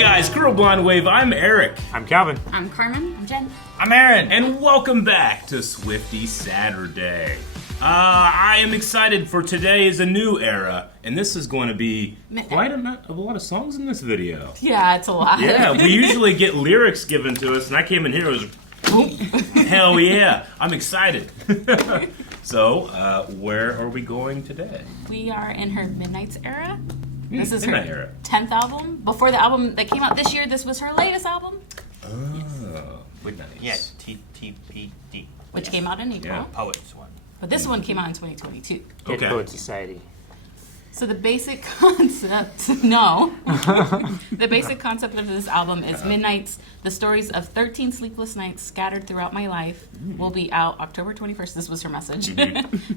guys, Girl Blonde Wave, I'm Eric. I'm Calvin. I'm Carmen. I'm Jen. I'm Aaron. And welcome back to Swiftie Saturday. I am excited for today is a new era, and this is going to be quite a lot of songs in this video. Yeah, it's a lot. Yeah, we usually get lyrics given to us, and I came in here, it was, hell yeah, I'm excited. So, where are we going today? We are in her Midnight's era. This is Midnight her era. 10th album. Before the album that came out this year, this was her latest album. Oh, nice. Yes, TTPD. Which came out in April. Yeah. Poets one. But this one came out in 2022. Okay. Poet Society. So the basic concept, the basic concept of this album is Midnights, the stories of 13 sleepless nights scattered throughout my life, will be out October 21st. This was her message.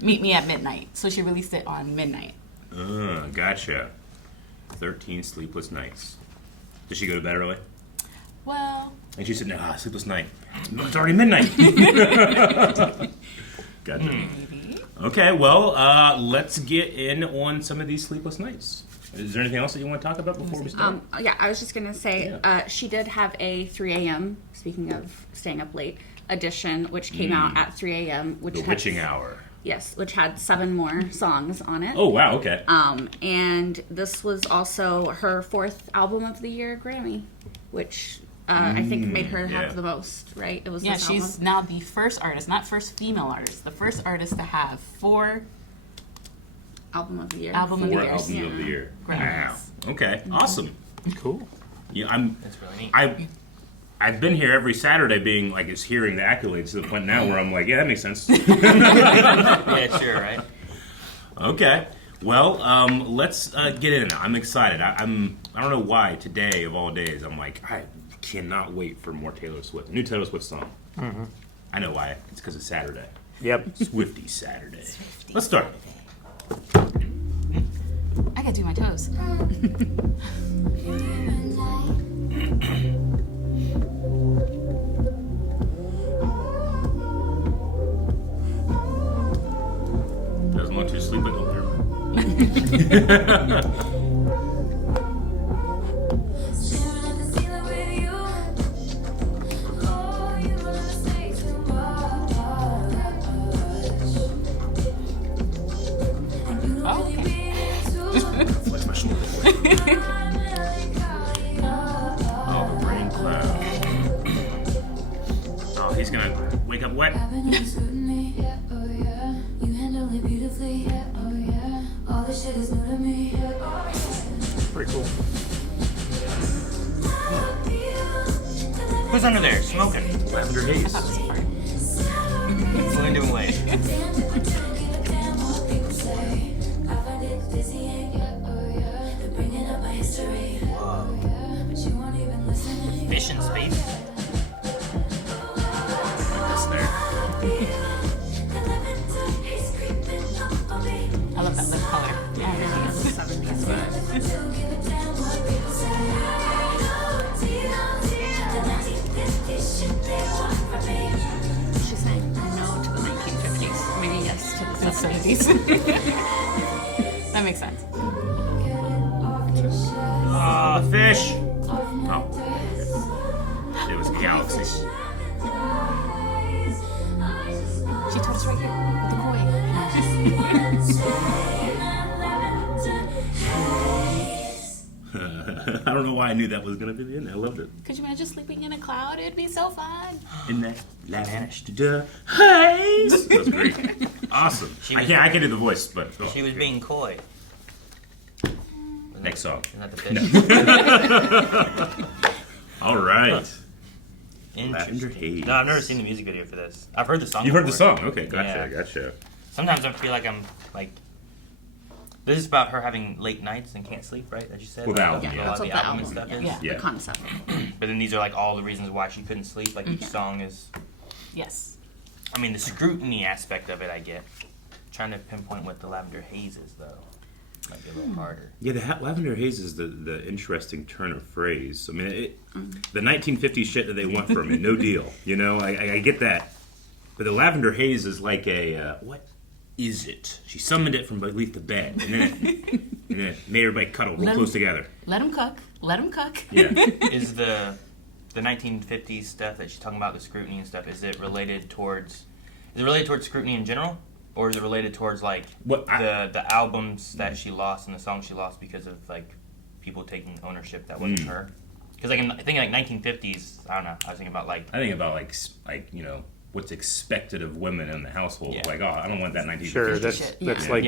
Meet me at midnight. So she released it on midnight. Gotcha. 13 sleepless nights. Did she go to bed early? Well, And she said, nah, sleepless night. It's already midnight. Gotcha. maybe. Okay, well, let's get in on some of these sleepless nights. Is there anything else that you want to talk about before we start? Yeah, I was just going to say, she did have a 3 a.m., speaking of staying up late, edition, which came out at 3 a.m. Which The had, witching hour. Yes, which had 7 more songs on it. Oh, wow, okay. And this was also her 4th Album of the Year Grammy, which I think made her yeah. have the most, right? It was Yeah, this she's album. now the first artist, not first female artist, the first artist to have 4 Album of the Year. album of the 4 year. albums of the year. Grammys. Wow. Okay, awesome. Cool. Yeah, That's really neat. I've been here every Saturday being like, is hearing the accolades to the point now where I'm like, yeah, that makes sense. Yeah, sure, right? Okay. Well, let's get in it. I'm excited. I don't know why today of all days I'm like, I cannot wait for more Taylor Swift. A new Taylor Swift song. Mm-hmm. I know why. It's because it's Saturday. Yep. Swiftie Saturday. Let's start. I gotta do my toes. Doesn't want to sleep in there. Oh, okay. Flex my shoulder. Oh, the rain cloud. Oh, he's gonna wake up wet. Pretty cool. Who's under there smoking? Lavender Haze. What are you doing late? Fish in space? Like this there. I love that lip color. Yeah, it's the 70s vibe. She's saying no to the 1950s. Maybe yes to the The 70s. 70s. That makes sense. The fish. Oh. It was Galaxy. She told us right here with the koi. I don't know why I knew that was going to be the end. I loved it. Could you imagine sleeping in a cloud? It'd be so fun. In that vanished haze. That was great. Awesome. I can't do the voice, but She was being coy. next song. Isn't that the fish? All right. Interesting. Lavender Haze. No, I've never seen the music video for this. I've heard the song. You heard the before. song? Okay, gotcha, Yeah. gotcha. Sometimes I feel like I'm like. This is about her having late nights and can't sleep, right? As you said. Well, Like, the album, a yeah. lot That's of what the the album and album, stuff is. yeah. Yeah. The concept. But then these are like all the reasons why she couldn't sleep. Like each song is. Yes. I mean, the scrutiny aspect of it, I get. Trying to pinpoint what the Lavender Haze is, though, might be a little harder. Yeah, the Lavender Haze is the interesting turn of phrase. I mean, the 1950s shit that they want from me, no deal. You know, I get that. But the Lavender Haze is like a, what? is it? She summoned it from beneath the bed, and then made everybody cuddle real close together. Let him cook. Let him cook. Yeah. Is the 1950s stuff that she's talking about, the scrutiny and stuff, is it related towards scrutiny in general? Or is it related towards like the albums that she lost and the songs she lost because of like people taking ownership that wasn't her? Because like I think like 1950s, I don't know. I was thinking about like what's expected of women in the household. Yeah. Like, oh, I don't want that 1950s. Sure, shit. that's Yeah. like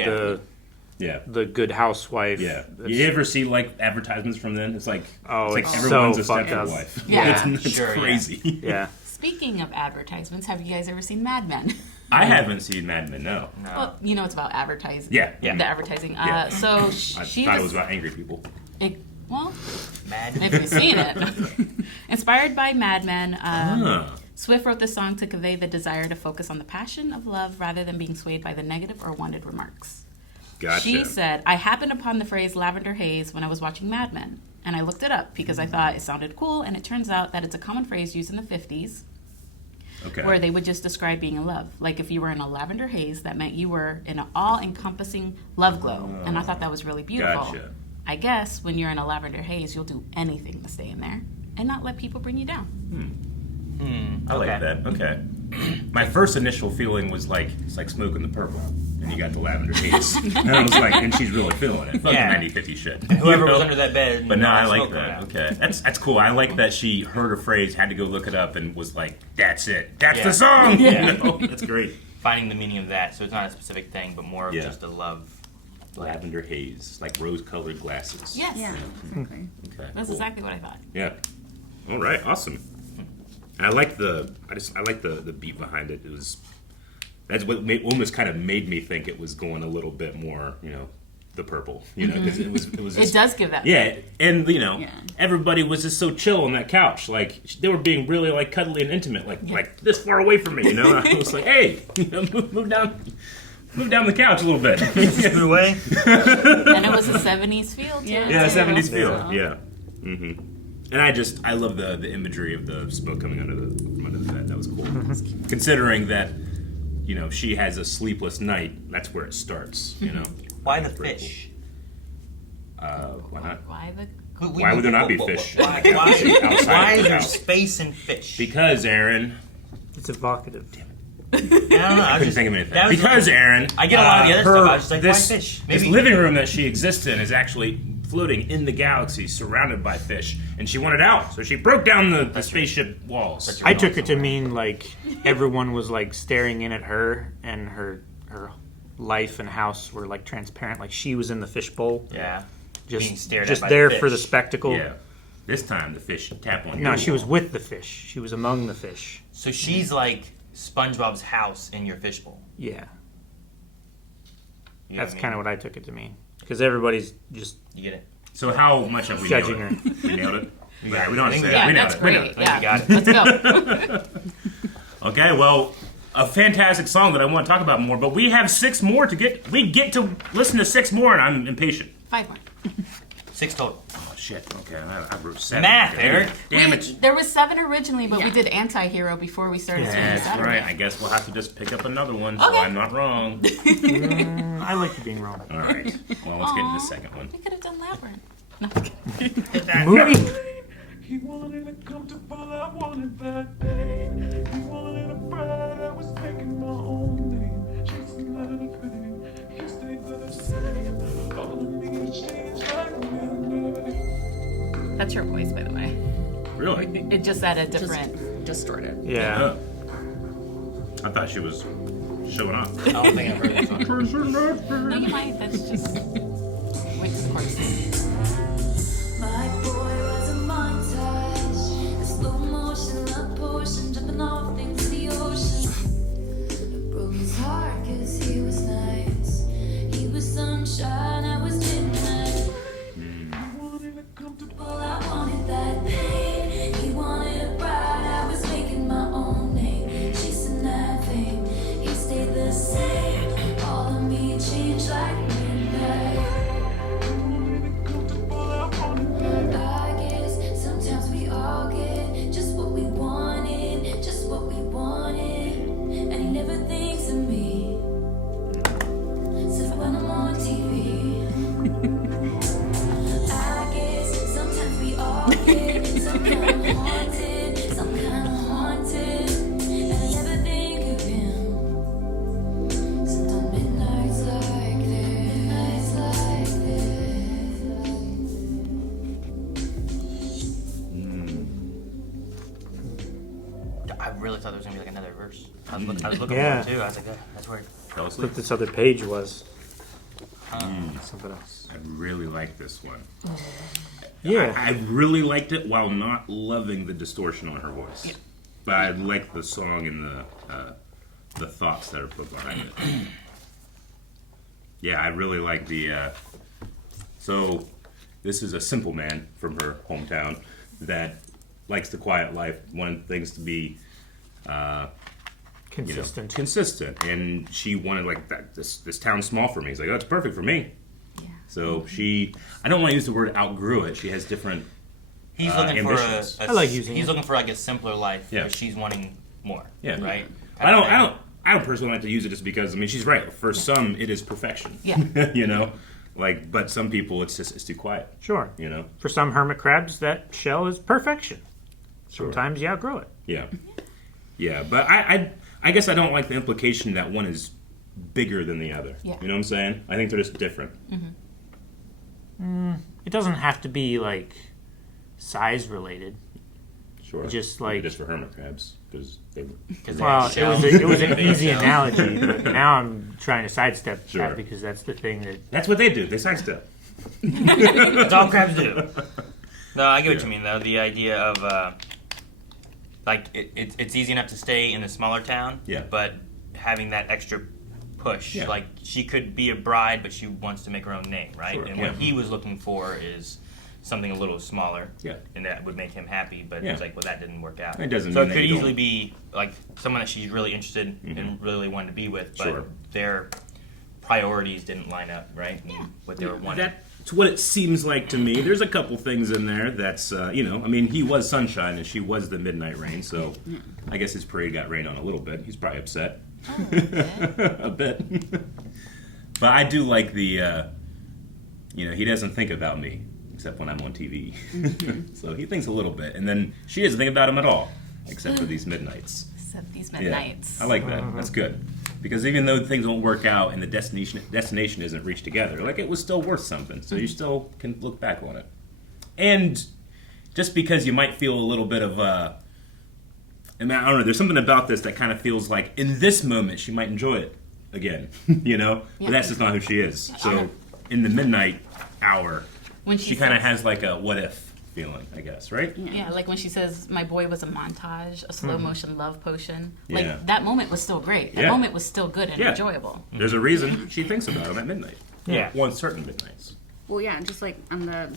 Yeah. the Good Housewife. Yeah. That's- You ever see like advertisements from then? It's like it's everyone's so a fucked Stepford up. wife. Yeah. It's Sure, yeah. crazy. Yeah. Speaking of advertisements, have you guys ever seen Mad Men? I haven't seen Mad Men. No. Well, you know it's about advertising. Yeah. The advertising. Yeah. So I she thought it was about angry people. well, Mad. if you've seen it. Inspired by Mad Men, Swift wrote the song to convey the desire to focus on the passion of love rather than being swayed by the negative or wanted remarks. Gotcha. She said, I happened upon the phrase Lavender Haze when I was watching Mad Men, and I looked it up because I thought it sounded cool, and it turns out that it's a common phrase used in the 50s where they would just describe being in love. Like if you were in a lavender haze, that meant you were in an all-encompassing love glow, and I thought that was really beautiful. Gotcha. I guess when you're in a lavender haze, you'll do anything to stay in there and not let people bring you down. I like that. Okay. My first initial feeling was like, it's like smoking the purple. And you got the lavender haze. And I was like, and she's really feeling it. Fucking Yeah. 90/50 shit. Whoever was under that bed. But no, I smoke like went that. out. Okay. That's cool. I like that she heard a phrase, had to go look it up, and was like, that's it. That's Yeah. the song. Yeah. You know? That's great. Finding the meaning of that, so it's not a specific thing, but more of Yeah. just a love. Lavender haze. Like rose-colored glasses. Yes, Yeah, exactly. Okay. that's cool. exactly what I thought. Yeah. All right. Awesome. And I like the beat behind it. That's what almost kind of made me think it was going a little bit more, the purple, because it was It just, does give that. yeah, and Yeah. everybody was just so chill on that couch, like they were being really like cuddly and intimate, like this far away from me, I was like, hey, move down the couch a little bit. Scoot away. And it was a 70s feel, too. Yeah, too. 70s feel. Yeah. Mm-hmm. And I love the imagery of the smoke coming from under the bed. That was cool. Considering that, she has a sleepless night, that's where it starts, Why the That's pretty fish? cool. Why not? Why Why would there not be fish? Why Outside is the there house. space in fish? Because, Aaron, It's evocative. I don't know. I couldn't think of anything. Because, Aaron, I get a lot of the other stuff. I was just like, this, why fish? this Maybe- living room that she exists in is actually floating in the galaxy, surrounded by fish, and she wanted out, so she broke down the spaceship walls. That's I took it to mean like everyone was like staring in at her, and her life and house were like transparent, like she was in the fishbowl, Yeah. Being just stared at by there the for the fish. spectacle. Yeah. This time the fish tap on No, your she was wall. with the fish. She was among the fish. So she's like SpongeBob's house in your fishbowl. Yeah, You know that's what I kind of mean? what I took it to mean. Because everybody's just You get it? So how much have we Judging nailed it? We nailed it? Yeah, we don't have to say Yeah, it. We nailed that's it. We nailed great. it. Yeah, You got let's go. Okay, well, a fantastic song that I want to talk about more, but we have 6 more to get. We get to listen to 6 more, and I'm impatient. 5 more. 6 total. Oh, shit. Okay, I wrote 7. Math, Okay. Eric. Damn it. There was 7 originally, but we Yeah. did Anti-Hero before we started streaming That's Saturday. right. I guess we'll have to just pick up another one, so Okay. I'm not wrong. I like you being wrong. All right. Well, let's get into the second one. We could have done Labyrinth. No, I'm kidding. Movie. He wanted it comfortable, I wanted that pain. He wanted a bride, I was making my own name. Chasing that fame, he stayed the same. All of me changed like midnight. That's your voice, by the way. Really? It just at a different. Just distorted. Yeah. Oh. I thought she was showing off. I don't think I've heard this one. No, you might. That's just. Wait to the chorus. My boy was a montage, a slow motion, love potion, jumping off into the ocean. Broke his heart 'cause he was nice. He was sunshine, I was midnight. He wanted it comfortable, Well, I wanted that pain. He wanted a bride, I was making my own name. Chasing that fame, he stayed the same. All of me changed like midnight. Some kind of haunted, some kind of haunted. And I never think of him. Sometimes midnights like this, midnights like this. I really thought there was gonna be like another verse. I was looking Yeah. for it too. I was like, that's where. Fell asleep. What this other page was. Something else. I really like this one. Yeah. I really liked it while not loving the distortion on her voice. But I like the song and the thoughts that are put behind it. Yeah, I really like the. So, this is a simple man from her hometown that likes the quiet life, wanted things to be Consistent. consistent, and she wanted like that. This town's small for me. He's like, oh, it's perfect for me. Yeah. So I don't want to use the word outgrew it. She has different. He's looking for ambitions. a I like using He's it. looking for like a simpler life. Yeah. Where she's wanting more. Yeah. Right. I don't personally like to use it just because she's right. For some, it is perfection. Yeah. You know, like, but some people it's too quiet. Sure. You know. For some hermit crabs, that shell is perfection. Sure. Sometimes you outgrow it. Yeah. Yeah, but I guess I don't like the implication that one is bigger than the other. Yeah. You know what I'm saying? I think they're just different. It doesn't have to be like size related. Sure. Just Maybe like- just for hermit crabs because they. Well, it was an easy shells. analogy, but now I'm trying to sidestep Sure. that because that's the thing that. That's what they do. They sidestep. That's all crabs do. No, I get what Yeah. you mean though. The idea of like it's easy enough to stay in a smaller town. Yeah. But having that extra push, Yeah. like she could be a bride, but she wants to make her own name, right? Sure, And yeah. what he was looking for is something a little smaller. Yeah. And that would make him happy, but Yeah. it's like, well, that didn't work out. It doesn't So mean it that could you easily don't- be like someone that she's really interested and really wanted to be with, but Sure. their priorities didn't line up, right? And what they were wanting. That's what it seems like to me. There's a couple things in there that's, he was sunshine and she was the midnight rain, so I guess his parade got rained on a little bit. He's probably upset. A bit. But I do like the, he doesn't think about me, except when I'm on TV. So he thinks a little bit. And then she doesn't think about him at all, except for these midnights. Except these Yeah, midnights. I like that. That's good. Because even though things won't work out and the destination isn't reached together, like it was still worth something. So you still can look back on it. And just because you might feel a little bit of I don't know, there's something about this that kind of feels like in this moment she might enjoy it again, Yeah. But that's just not who she is. Yeah. So in the midnight hour, When she kind of says- has like a what if feeling, I guess, right? Yeah, like when she says, "My boy was a montage, a slow motion love potion." Yeah. Like that moment was still great. That Yeah. moment was still good and Yeah. enjoyable. There's a reason she thinks about him at midnight. Yeah. One certain midnights. Well, yeah, just like on the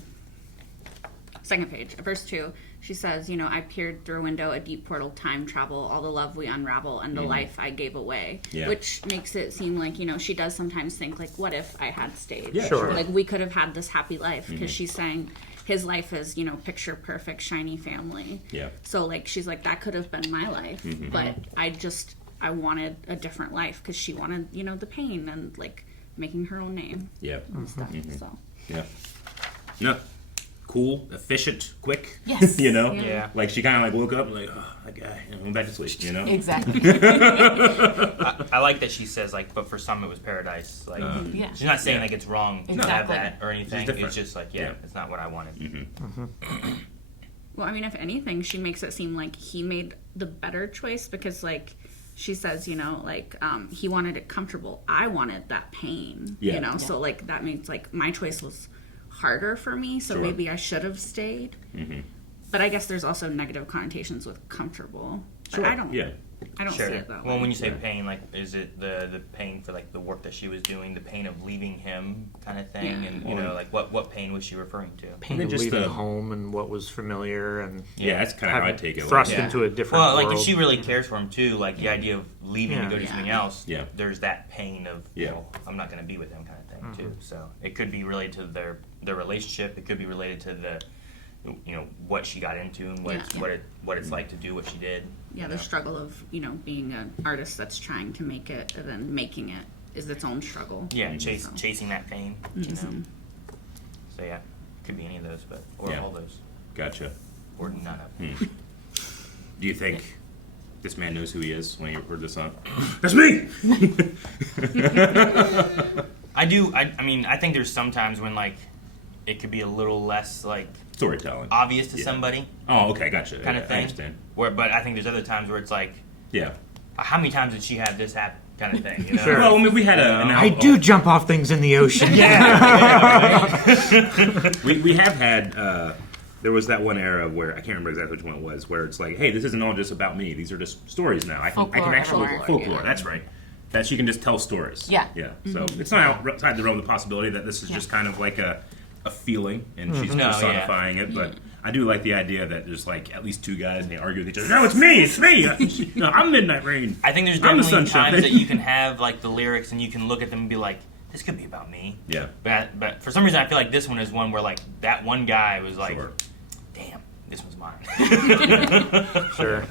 second page, verse 2, she says, I peered through a window, a deep portal, time travel, all the love we unravel, and the life I gave away. Yeah. Which makes it seem like, she does sometimes think, like, what if I had stayed? Yeah, Sure. Like, we could have had this happy life, because she's saying his life is, picture perfect, shiny family. Yeah. So, like, she's like, that could have been my life, but I wanted a different life, because she wanted, the pain and, like, making her own name Yeah. and stuff, so. Yeah. No. Cool, efficient, quick. Yes. Yeah. Like she kind of like woke up and like, oh, that guy, went back to sleep, Exactly. I like that she says like, but for some it was paradise. Like Yeah. she's not saying Yeah. like it's wrong to Exactly. have that or anything. different. It's just like Yeah. it's not what I wanted. Well, I mean, if anything, she makes it seem like he made the better choice because, like, she says, he wanted it comfortable. I wanted that pain, Yeah. So, like, that means, like, my choice was harder for me, so Sure. maybe I should have stayed. But I guess there's also negative connotations with comfortable. But I don't see Sure. it that Well, way. when you say pain, like, is it the pain for like the work that she was doing, the pain of leaving him, kind of thing, Yeah. and you know, like what pain was she referring to? Pain then of just leaving the- home and what was familiar and Yeah, that's kind of how I having take it. thrust Yeah. into a different Well, like world. if she really cares for him too, like the idea of leaving to Yeah. go do Yeah. something else, Yeah. there's that pain of Yeah. I'm not going to be with him kind of thing too. So it could be related to their relationship. It could be related to the what she got into and what it's like to do what she did. Yeah, the struggle of, being an artist that's trying to make it and then making it is its own struggle. Yeah, So. chasing that pain. You know. So yeah, could be any of those, or Yeah. all those. Gotcha. or none of it. Do you think this man knows who he is when he heard this song? That's me! I do. I mean, I think there's some times when like it could be a little less like Storytelling. obvious to Yeah. somebody Oh, okay, gotcha. kind Yeah, of I thing. understand. But I think there's other times where it's like, Yeah. how many times did she have this happen? Kind of thing. You know? Sure. Well, I mean, we had I do jump off things in the ocean. We have had. There was that one era where I can't remember exactly which one it was, where it's like, hey, this isn't all just about me. These are just stories now. I can Folklore, actually folklore, folklore. That's right. That she can just tell stories. Yeah. Yeah. So it's not outside the realm of the possibility that this is just kind of like a feeling, and she's No, personifying it. But I do like the idea that there's like at least two guys and they argue with each other. No, it's me. It's me. No, I'm Midnight Rain. I think there's I'm the definitely sunshine. times that you can have like the lyrics and you can look at them and be like, this could be about me. Yeah. But for some reason, I feel like this one is one where like that one guy was like, Sure. damn, this one's mine. Sure.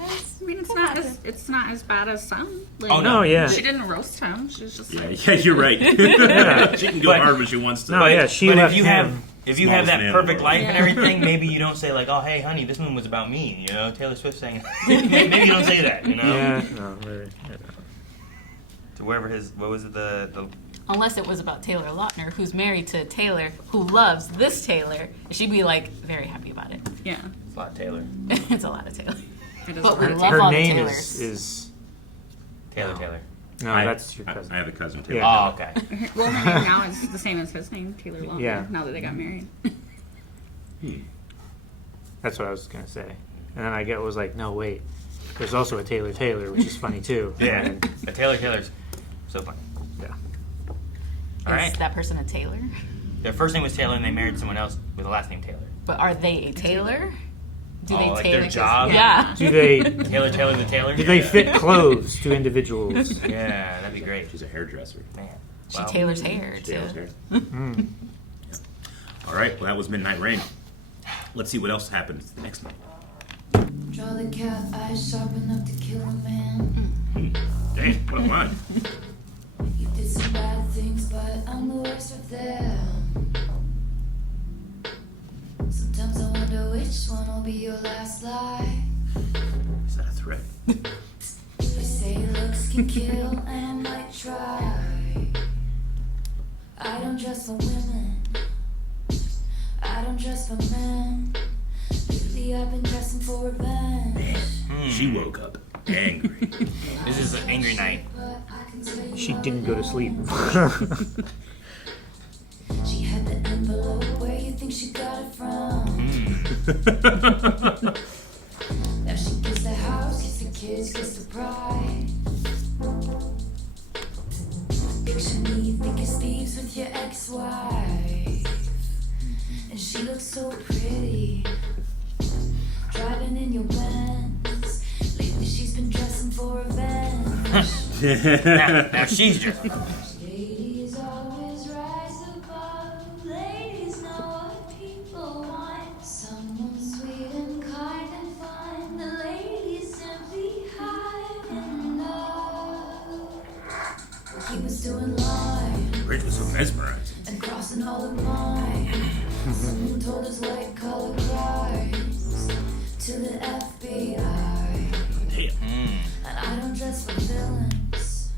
I mean, it's not as bad as some. Like, Oh, No, yeah. She didn't roast him. She's just like, Yeah, you're right. Yeah. She can go But- hard when she wants to. No, yeah, she But left if you him. have if you have Smallest that man in perfect the world. life and everything, maybe you don't say like, oh hey honey, this one was about me. You know, Taylor Swift saying. Maybe you don't say that. You know. Yeah. No, maybe. To wherever what was it the Unless it was about Taylor Lautner, who's married to Taylor, who loves this Taylor. She'd be like very happy about it. yeah. it's a lot of Taylor. It's a lot of Taylor. It is But we hard. love Her all the name Taylors. is Taylor. no, that's your cousin. I have a cousin Taylor. Yeah. Oh okay. Well, her name now is the same as his name, Taylor Lautner. Yeah. Now that they got married. That's what I was gonna say. And then I was like, no, wait. There's also a Taylor Taylor, which is funny too. Yeah. And, The Taylor's so funny. yeah. All Is right. that person a Taylor? Their first name was Taylor and they married someone else with the last name Taylor. But are they a Taylor? Do Oh, they like Taylor? their job? Yeah. Do they Taylor the Taylor. do they fit clothes to individuals? Yeah, that'd be great. She's a hairdresser. Man. She Wow. Taylor's hair too. Taylor's hair. Yeah. All right. Well, that was Midnight Rain. Let's see what else happens the next night. Draw the cat eyes sharp enough to kill a man. Damn, what a line. You did some bad things, but I'm the worst of them. Sometimes I wonder which one will be your last lie. Is that a threat? They say looks can kill, and I might try. I don't dress for women. I don't dress for men. Lately I've been dressing for revenge. She woke up angry. This is an angry night. But I can tell you She how didn't go to sleep. She had the envelope. Where you think she got it from? Now she gets the house, gets the kids, gets the pride. Picture me thick as thieves with your ex-wife, and she looks so pretty, driving in your Benz. Lately she's been dressing for revenge. Now she's just. Ladies always rise above. Ladies know what people want. Someone sweet and kind and fine. The ladies simply hide in love. He was doing line Bridge was so mesmerized. and crossing all of mine. Someone told his white collar crimes to the FBI. Damn. And I don't dress for villains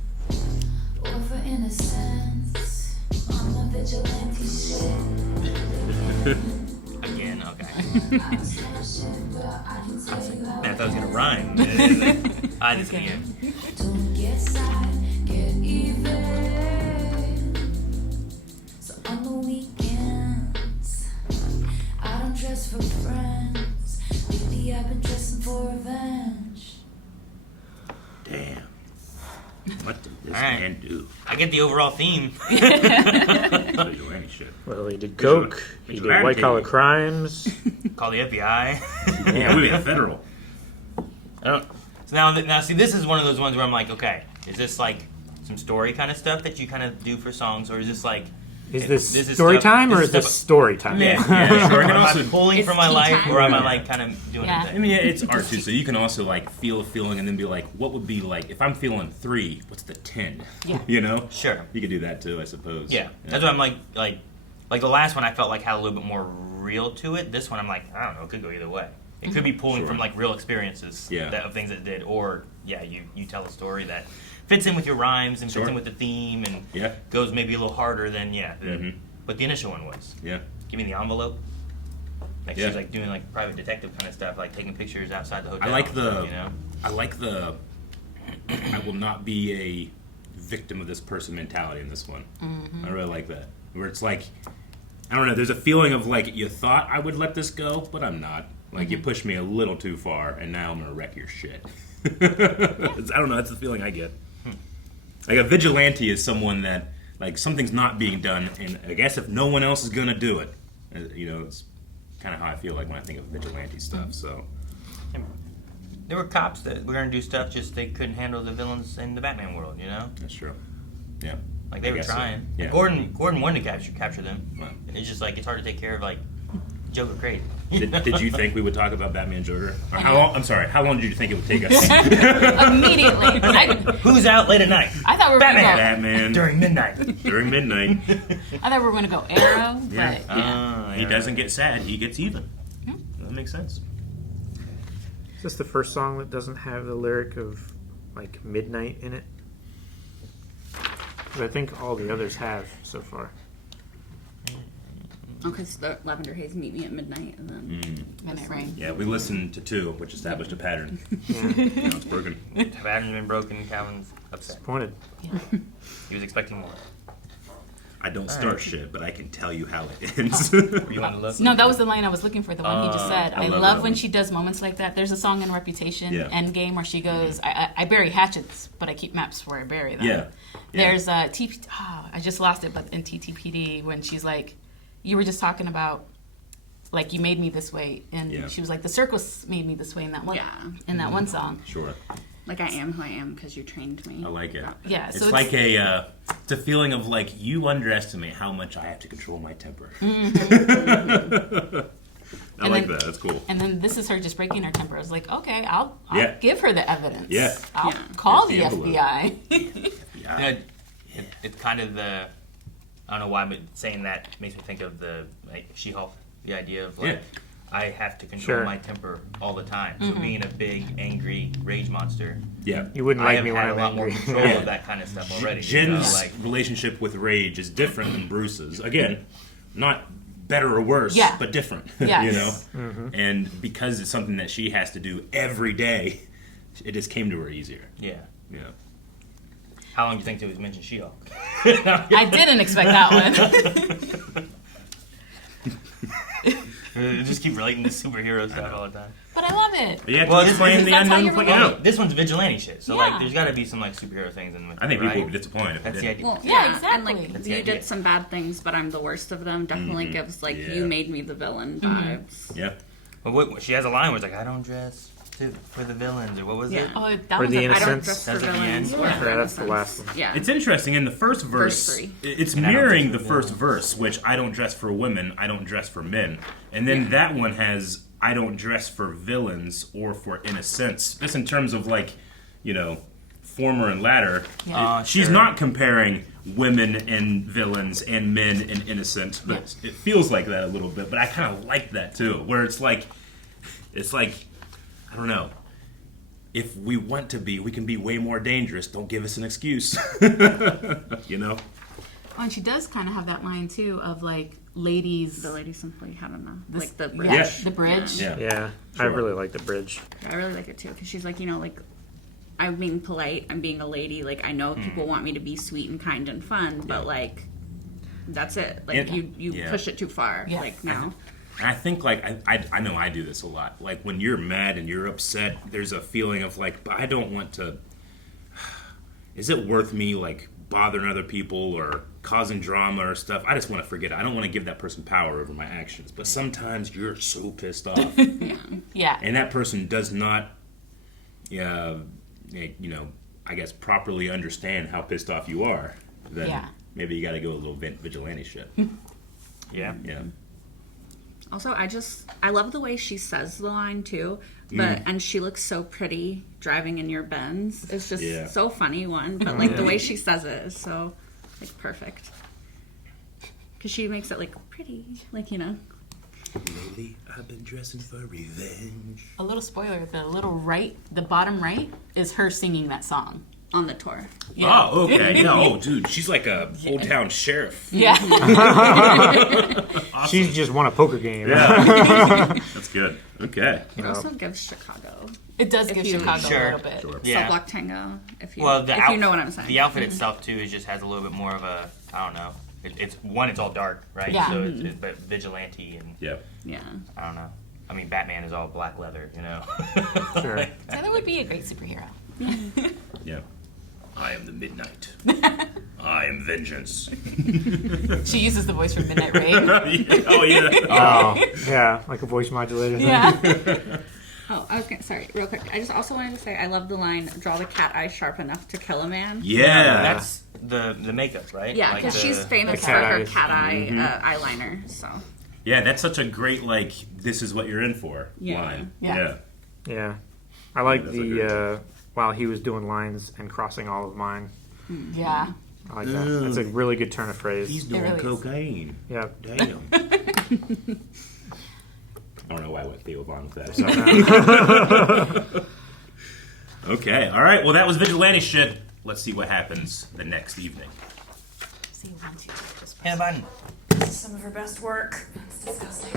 or for innocence. I'm a vigilante shit. Again, okay. I was gonna shit, but I can tell you how Man, I thought it was gonna rhyme. I just can't. don't get sad, get even. So on the weekends, I don't dress for friends. Lately I've been dressing for revenge. Damn. What did this All right. man do? I get the overall theme. He didn't do any shit. Well, he did coke. He did Vigilante. white collar crimes. Call the FBI. Yeah, we got federal. I don't. So now, see, this is one of those ones where I'm like, okay, is this like some story kind of stuff that you kind of do for songs, or is this like? Is this This is story stuff- time or this is is this stuff- story time? Yeah, sure. Am can I also- pulling It's from my tea life, time. or am I like kind of doing Yeah. a I thing? mean, yeah, it's art too, so you can also like feel a feeling and then be like, what would be like if I'm feeling 3? What's the 10? Yeah. You know? Sure. You could do that too, I suppose. Yeah, that's what I'm like the last one I felt like had a little bit more real to it. This one, I'm like, I don't know, it could go either way. It could be pulling Sure. from like real experiences of things that it did, or you tell a story that fits in with your rhymes and fits in with the theme and goes maybe a little harder than but the initial one was. Yeah. Give me the envelope. Like she's like doing like private detective kind of stuff, like taking pictures outside the hotel. I like the. You know? I like the. I will not be a victim of this person mentality in this one. I really like that. Where it's like, I don't know. There's a feeling of like you thought I would let this go, but I'm not. Like you pushed me a little too far, and now I'm gonna wreck your shit. I don't know. That's the feeling I get. Like a vigilante is someone that like something's not being done, and I guess if no one else is gonna do it, it's kind of how I feel like when I think of vigilante stuff. So there were cops that were gonna do stuff, just they couldn't handle the villains in the Batman world. You know, that's true. Yeah, like they were guess so. trying. Yeah. Gordon wanted to capture them. Right. It's just like it's hard to take care of like Joker crazy. Did you think we would talk about Batman Joker? Or how long? I'm sorry. How long did you think it would take us? Immediately. Who's out late at night? I thought we were going to go. Batman During midnight. During midnight. I thought we were going to go Arrow, Yeah. but He doesn't get sad. He gets even. That makes sense. Is this the first song that doesn't have the lyric of like midnight in it? 'Cause I think all the others have so far. Oh, because the Lavender Haze meet me at midnight, and then Midnight Rain. Yeah, we listened to 2, which established a pattern. Now it's broken. The pattern's been broken. Calvin's upset. Disappointed. He was expecting more. I don't start shit, but I can tell you how it ends. You want to look? No, that was the line I was looking for, the one he just said. I I love love that when one. she does moments like that. There's a song in Reputation, Yeah. Endgame, where she goes, I bury hatchets, but I keep maps where I bury them. Yeah. There's I just lost it, but in TTPD, when she's like, you were just talking about, like, you made me this way, and she was like, the circus made me this way in that one, one song. Sure. like I am who I am because you trained me. I like it. Yeah, It's so like it's a feeling of like you underestimate how much I have to control my temper. I like that. That's cool. And then this is her just breaking her temper. I was like, okay, I'll give her the evidence. Yeah. I'll call the Here's the FBI. Yeah. It's kind of the, I don't know why, but saying that makes me think of the like She-Hulk, the idea of like I have to control my temper all the time. So being a big angry rage monster, you wouldn't I like have me when had a I'm lot more angry. control of that kind of stuff already. Jen's relationship with rage is different than Bruce's. Again, not better or worse, but different. Yes. You know, and because it's something that she has to do every day, it just came to her easier. Yeah. Yeah. How long do you think it was mentioned She-Hulk? I didn't expect that one. Just keep relating to superhero stuff all the time. But I love it. You have Well, to this- explain the that's how unknown you playing relate. out. This one's vigilante shit, so Yeah. like, there's got to be some like superhero things in it. I think right? people would be disappointed if That's it the didn't. idea. Well, Yeah, And exactly. like That's the you idea. did some bad things, but I'm the worst of them. Definitely gives like you made me the villain vibes. Yeah. But what, she has a line where it's like, I don't dress for the villains, or what was it? Oh, that For was the a, I don't Innocence. dress for That's at the villains. end. or Yeah, for that's the innocence. last one. Yeah. It's interesting in the first verse. Verse 3. It's And I don't mirroring the dress for first men. verse, which I don't dress for women, I don't dress for men, and then that one has I don't dress for villains or for innocents. Just in terms of like, you know, former and latter. She's sure. not comparing women and villains and men and innocent, but it feels like that a little bit. But I kind of like that too, where it's like I don't know. If we want to be, we can be way more dangerous. Don't give us an excuse. You know? Oh, and she does kind of have that line too of like ladies. The lady simply had enough. This- Like the bridge. yeah, the bridge. Yeah. Yeah, I Sure. really like the bridge. I really like it too because she's like, you know, like I'm being polite, I'm being a lady. Like I know people want me to be sweet and kind and fun, but like that's it. Like And- you push it too far. Yeah. Like now. And I think, like, I know I do this a lot. Like, when you're mad and you're upset, there's a feeling of, like, but I don't want to... Is it worth me, like, bothering other people or causing drama or stuff? I just want to forget it. I don't want to give that person power over my actions. But sometimes you're so pissed off. Yeah. And that person does not, you know, I guess, properly understand how pissed off you are. Then maybe you got to go a little vigilante shit. Yeah. Yeah. Also, I love the way she says the line too. But and she looks so pretty driving in your Benz. It's just so funny one. But like the way she says it is so like perfect. Because she makes it like pretty, like you know. Lately, I've been dressing for revenge. A little spoiler: the bottom right, is her singing that song. On the tour. Yeah. Oh, okay. Yeah. Oh, dude, she's like a old town sheriff. Yeah. Awesome. She's just won a poker game. Yeah. That's good. Okay. It also gives Chicago. It does give Chicago Sure. a little bit. Sure. Yeah. Cell Block Tango, if you, Well, if you know what I'm saying. The outfit itself too is just has a little bit more of a I don't know. It's all dark, right? Yeah. So but vigilante and Yeah. Yeah. I don't know. I mean, Batman is all black leather, you know. Sure. Taylor would be a great superhero. Yeah. I am the midnight. I am vengeance. She uses the voice from Midnight Rain. Oh, yeah. Oh, yeah, like a voice modulator thing. Yeah. Oh, I was gonna, sorry, real quick. I just also wanted to say I love the line, draw the cat eye sharp enough to kill a man. Yeah. That's the makeup, right? Yeah, Like because she's famous the for cat her eyes. cat eye eyeliner, so. Yeah, that's such a great, like, this is what you're in for Yeah. line. Yeah. Yeah. I like that's a good while he was doing lines and crossing all of mine. Yeah. I like that. That's a really good turn of phrase. He's doing really is. cocaine. Yeah. Damn. I don't know why I went Theo Von with that. Sorry. Okay, all right. Well, that was vigilante shit. Let's see what happens the next evening. See, once you just Hannah Biden. This is some of her best work. It's disgusting.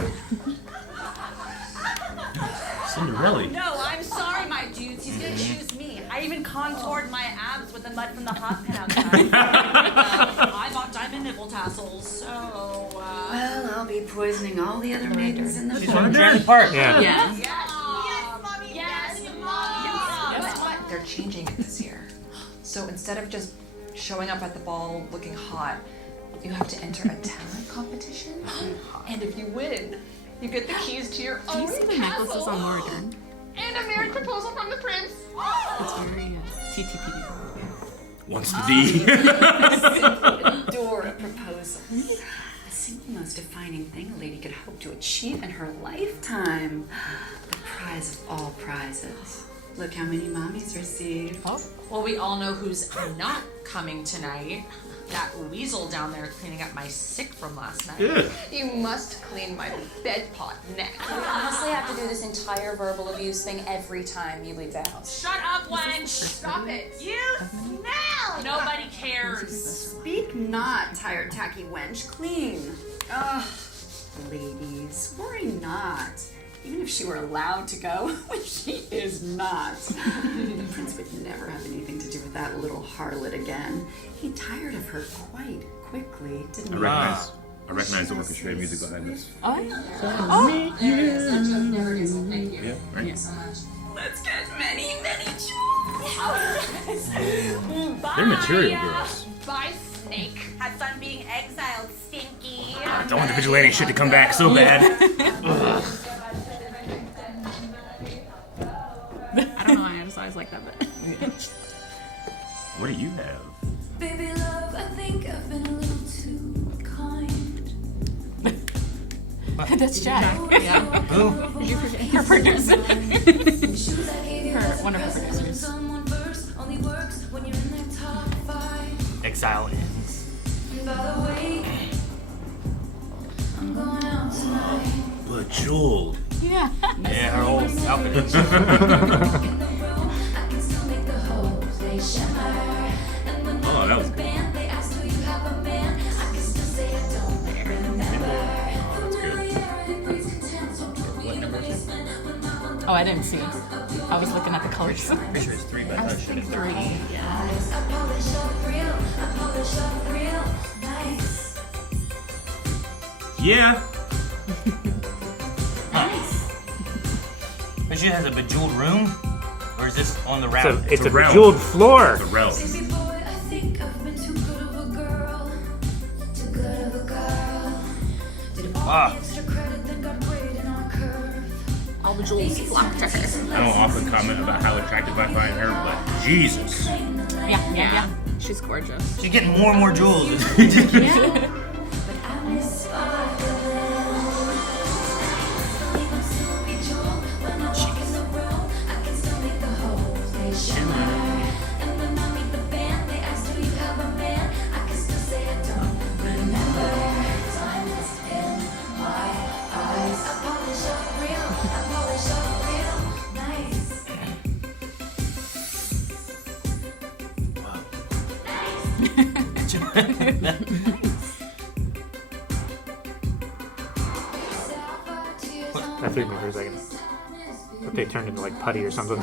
Cinderella. No, I'm sorry, my dudes. He's gonna choose me. I even contoured my abs with the mud from the hot pit outside. I bought diamond nipple tassels, so. Well, I'll be poisoning all the other maidens in the She's from Jurassic Park. Yeah. Yeah. Yes, mommy. Yes, mom. Guess what? They're changing it this year. So instead of just showing up at the ball looking hot, you have to enter a talent competition. And if you win, you get the keys to your Do own you see the castle. necklaces on Laura Dern? And a marriage proposal from the prince. It's very TTPD. Wants to be. Adore a proposal. The single most defining thing a lady could hope to achieve in her lifetime. The prize of all prizes. Look how many mommies received. Oh. Well, we all know who's not coming tonight. That weasel down there cleaning up my sick from last night. Yeah. You must clean my bed pot next. You honestly have to do this entire verbal abuse thing every time you leave the house. Shut up, wench! Stop it. You smell! Nobody cares. Speak not, tired, tacky wench. Clean. Ugh. Ladies, worry not. Even if she were allowed to go, which she is not. The prince would never have anything to do with that little harlot again. He tired of her quite quickly, didn't he? I recognize the orchestrated music behind this. Oh, yeah. Yeah, right. Let's get many, many joys. They're material girls. Bye, snake. Have fun being exiled, stinky. I don't want the vigilante shit to come back so bad. I don't know why I just always like that bit. What do you have? Baby love, I think I've been a little too kind. That's Jack. Yeah. Her producer. Shoes I gave you Her- doesn't one of her resonate with producers. someone first. Only works when you're in their top 5. Exile ends. And by the way, I'm going out tonight. Bejeweled. Yeah. Yeah, her whole outfit. In the room, I can still make the whole place shimmer. And when Oh, that was the good. band, they ask, do you have a man? I can still say I don't remember. that's good. Oh, I didn't see. I was looking at the colors. Pretty sure it's 3, but I thought it should have been 13. I polish up real, I polish up real nice. Yeah. But she has a bejeweled room? Or is this on the It's round? a, it's a realm. bejeweled floor. The realm. Baby boy, I think I've been too good of a girl. Too good of a girl. Did all Wow. the extra credit that got graded on a curve. All the jewels flock to her. I don't often comment about how attractive I find her, but Jesus. Yeah. She's gorgeous. She's getting more and more jewels. But I miss sparkling. Even sweet jewel, when I walk in the room, I can still make the whole place shimmer. And when I meet the band, they ask, do you have a man? I can still say I don't remember. Time is in my eyes. I That threw me for a second. But they turned into like putty or something.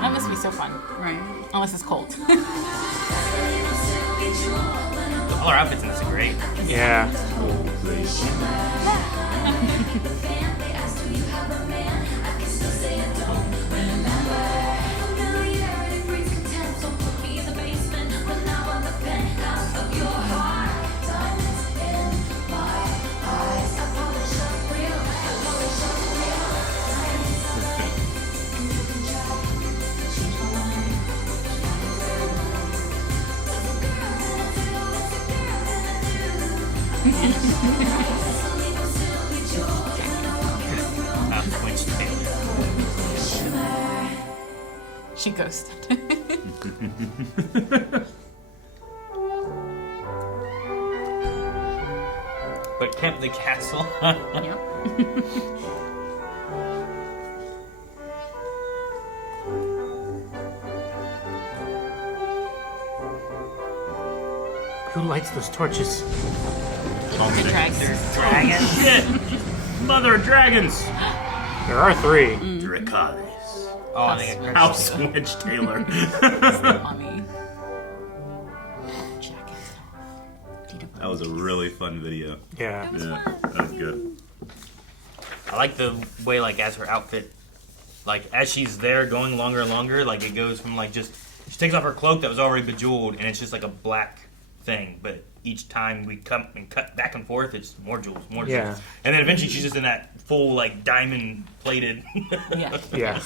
That must be so fun. Right. Unless it's cold. All our outfits in this are great. Yeah. Quench Taylor. She ghosted. But kept the castle. Yep. Who lights those torches? The dragons. Dragons. Shit! Mother of dragons! There are 3. Dracarys. Oh, I think I House Witch Taylor. Mommy. That was a really fun video. Yeah. Yeah, that was good. I like the way, like, as her outfit, like, as she's there going longer and longer, like, it goes from, like, just, she takes off her cloak that was already bejeweled, and it's just, like, a black thing, but each time we come and cut back and forth, it's more jewels, more Yeah. jewels. And then eventually she's just in that full, like, diamond-plated. Yeah. Yeah.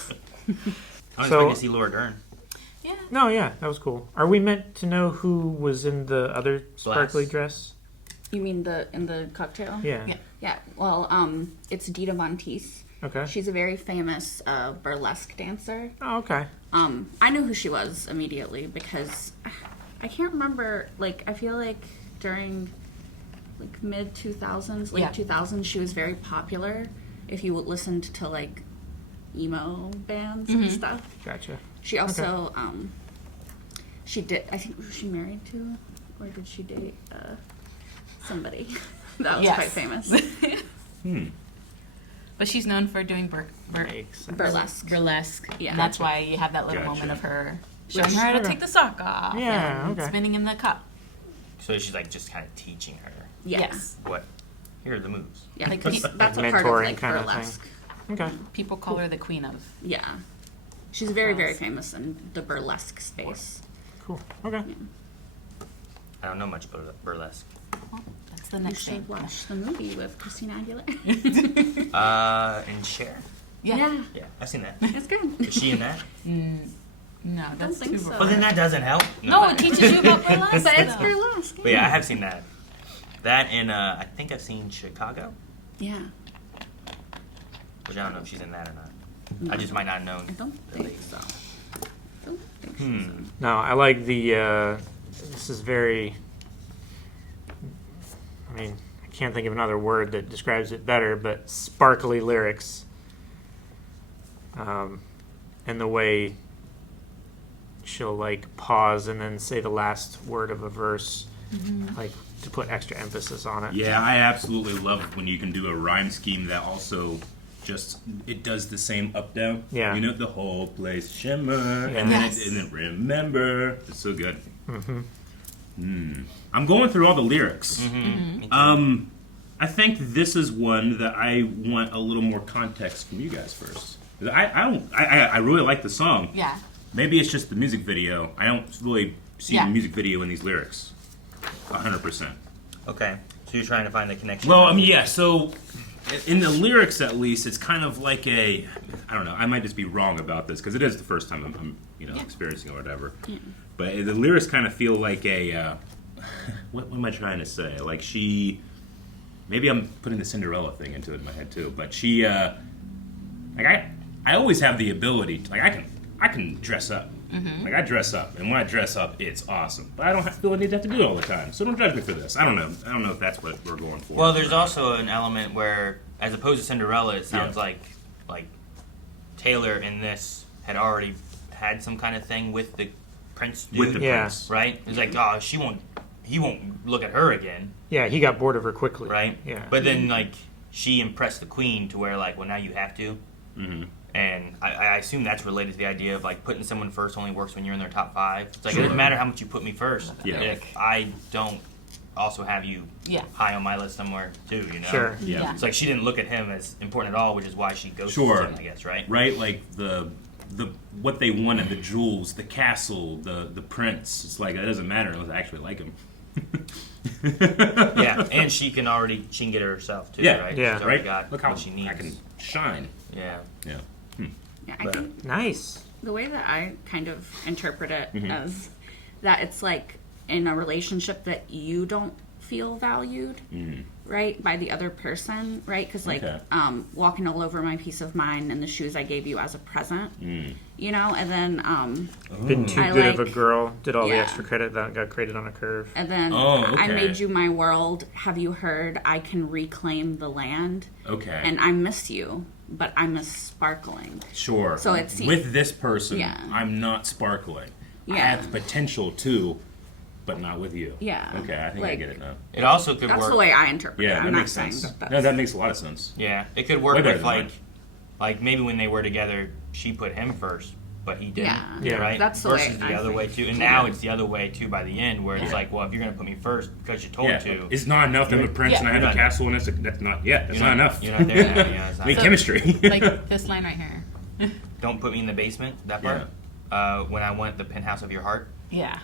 I'm So- expecting to see Laura Dern. Yeah. No, yeah, that was cool. Are we meant to know who was in the other sparkly Glass. dress? You mean in the cocktail? Yeah. Yeah. Yeah. Well, it's Dita Von Teese. Okay. She's a very famous burlesque dancer. Oh, okay. I knew who she was immediately because I can't remember. Like, I feel like during like mid 2000s, late Yeah. 2000s, she was very popular. If you listened to like emo bands and stuff. Gotcha. She also she did. I think was she married to, or did she date somebody that was Yes. quite famous? But she's known for doing Makes sense. Burlesque. burlesque. Yeah. And that's why you have that little Gotcha. moment of her showing her how to take the sock off. Yeah, and okay. spinning in the cup. So she's, like, just kind of teaching her Yeah. Yes. what, here are the moves. Yeah, Like, because pe- that's a part of mentoring like kind of thing. burlesque. Okay. People call her the queen of. Yeah, she's very very famous in the burlesque space. Cool. Okay. I don't know much about burlesque. Well, that's the You next thing. should watch the movie with Christina Aguilera. And Cher. Yeah. Yeah, I've seen that. It's good. Is she in that? No, that's think too so. Well, then that doesn't help. No, it teaches you about burlesque. But it's though. burlesque. But yeah, I have seen that. That and I think I've seen Chicago, Yeah, which I don't know if she's in that or not. I just might not have known. I don't the think lead. so. I don't think she's in. No, I like the. This is very. I mean, I can't think of another word that describes it better, but sparkly lyrics. And the way she'll like pause and then say the last word of a verse, like to put extra emphasis on it. Yeah, I absolutely love when you can do a rhyme scheme that also just it does the same up down. Yeah. You know, the whole place shimmer, Yeah. and then Yes. and then remember. It's so good. I'm going through all the lyrics. Me too. I think this is one that I want a little more context from you guys first. 'Cause I really like the song. Yeah. Maybe it's just the music video. I don't really see Yeah. the music video in these lyrics. 100%. Okay, so you're trying to find the connection. Well, I mean, yeah, so in the lyrics at least, it's kind of like I don't know, I might just be wrong about this because it is the first time I'm experiencing it or whatever. But the lyrics kind of feel like what am I trying to say? Like maybe I'm putting the Cinderella thing into it in my head too, but she, I always have the ability to, I can dress up. Like, I dress up, and when I dress up, it's awesome. But I don't feel I need to have to do it all the time, so don't judge me for this. I don't know if that's what we're going for. Well, there's also an element where, as opposed to Cinderella, it sounds like Taylor in this had had some kind of thing with the prince dude, With the Yeah. prince. right? It's like, oh, he won't look at her again, Yeah, he got bored of her quickly. right? Yeah. But then like she impressed the queen to where like, well, now you have to. Mm-hmm. And I assume that's related to the idea of like putting someone first only works when you're in their top 5. It's like Sure. it doesn't matter how much you put me first Yeah. if I don't also have you Yeah. high on my list somewhere too. You know. Sure. Yeah. Yeah. It's like she didn't look at him as important at all, which is why she goes Sure. to him, I guess, right? Right, like the what they wanted, the jewels, the castle, the prince. It's like that doesn't matter unless I actually like him. Yeah, and she can get it herself too, Yeah. right? Yeah. She's already Right. got Look how what she needs. I can shine. Yeah. Yeah. Yeah, I But- think Nice. the way that I kind of interpret it Mm-hmm. as that it's like in a relationship that you don't feel valued, right, by the other person, right? Because like Okay. walking all over my peace of mind and the shoes I gave you as a present, Mm. you know, and then Been too I good of like- a girl. Did all the Yeah. extra credit that got created on a curve. and then Oh, I okay. made you my world. Have you heard? I can reclaim the land, Okay. and I miss you, but I miss sparkling. Sure. So it's- with this person, Yeah. I'm not sparkling. I Yeah. have the potential to, but not with you. Yeah. Okay, I think I Like- get it now. It also could That's work. the way I interpret it. Yeah, I'm that not makes saying sense. that No, that's that makes a lot of sense. Yeah, it could work Way better with than like maybe when they were together, she put him first, but he didn't. Yeah. Yeah. Right. That's the way Versus the I other think. way too, and now it's the other way too. By the end, where it's Yeah. like, well, if you're gonna put me first because you're told Yeah. to, It's not enough that I'm a prince and I have You're a not- castle and that's not. Yeah, that's you're not enough. You're not there now. Yeah, it's I need not- chemistry. Like this line right here. Don't put me in the basement. That part. When I want the penthouse of your heart. Yeah.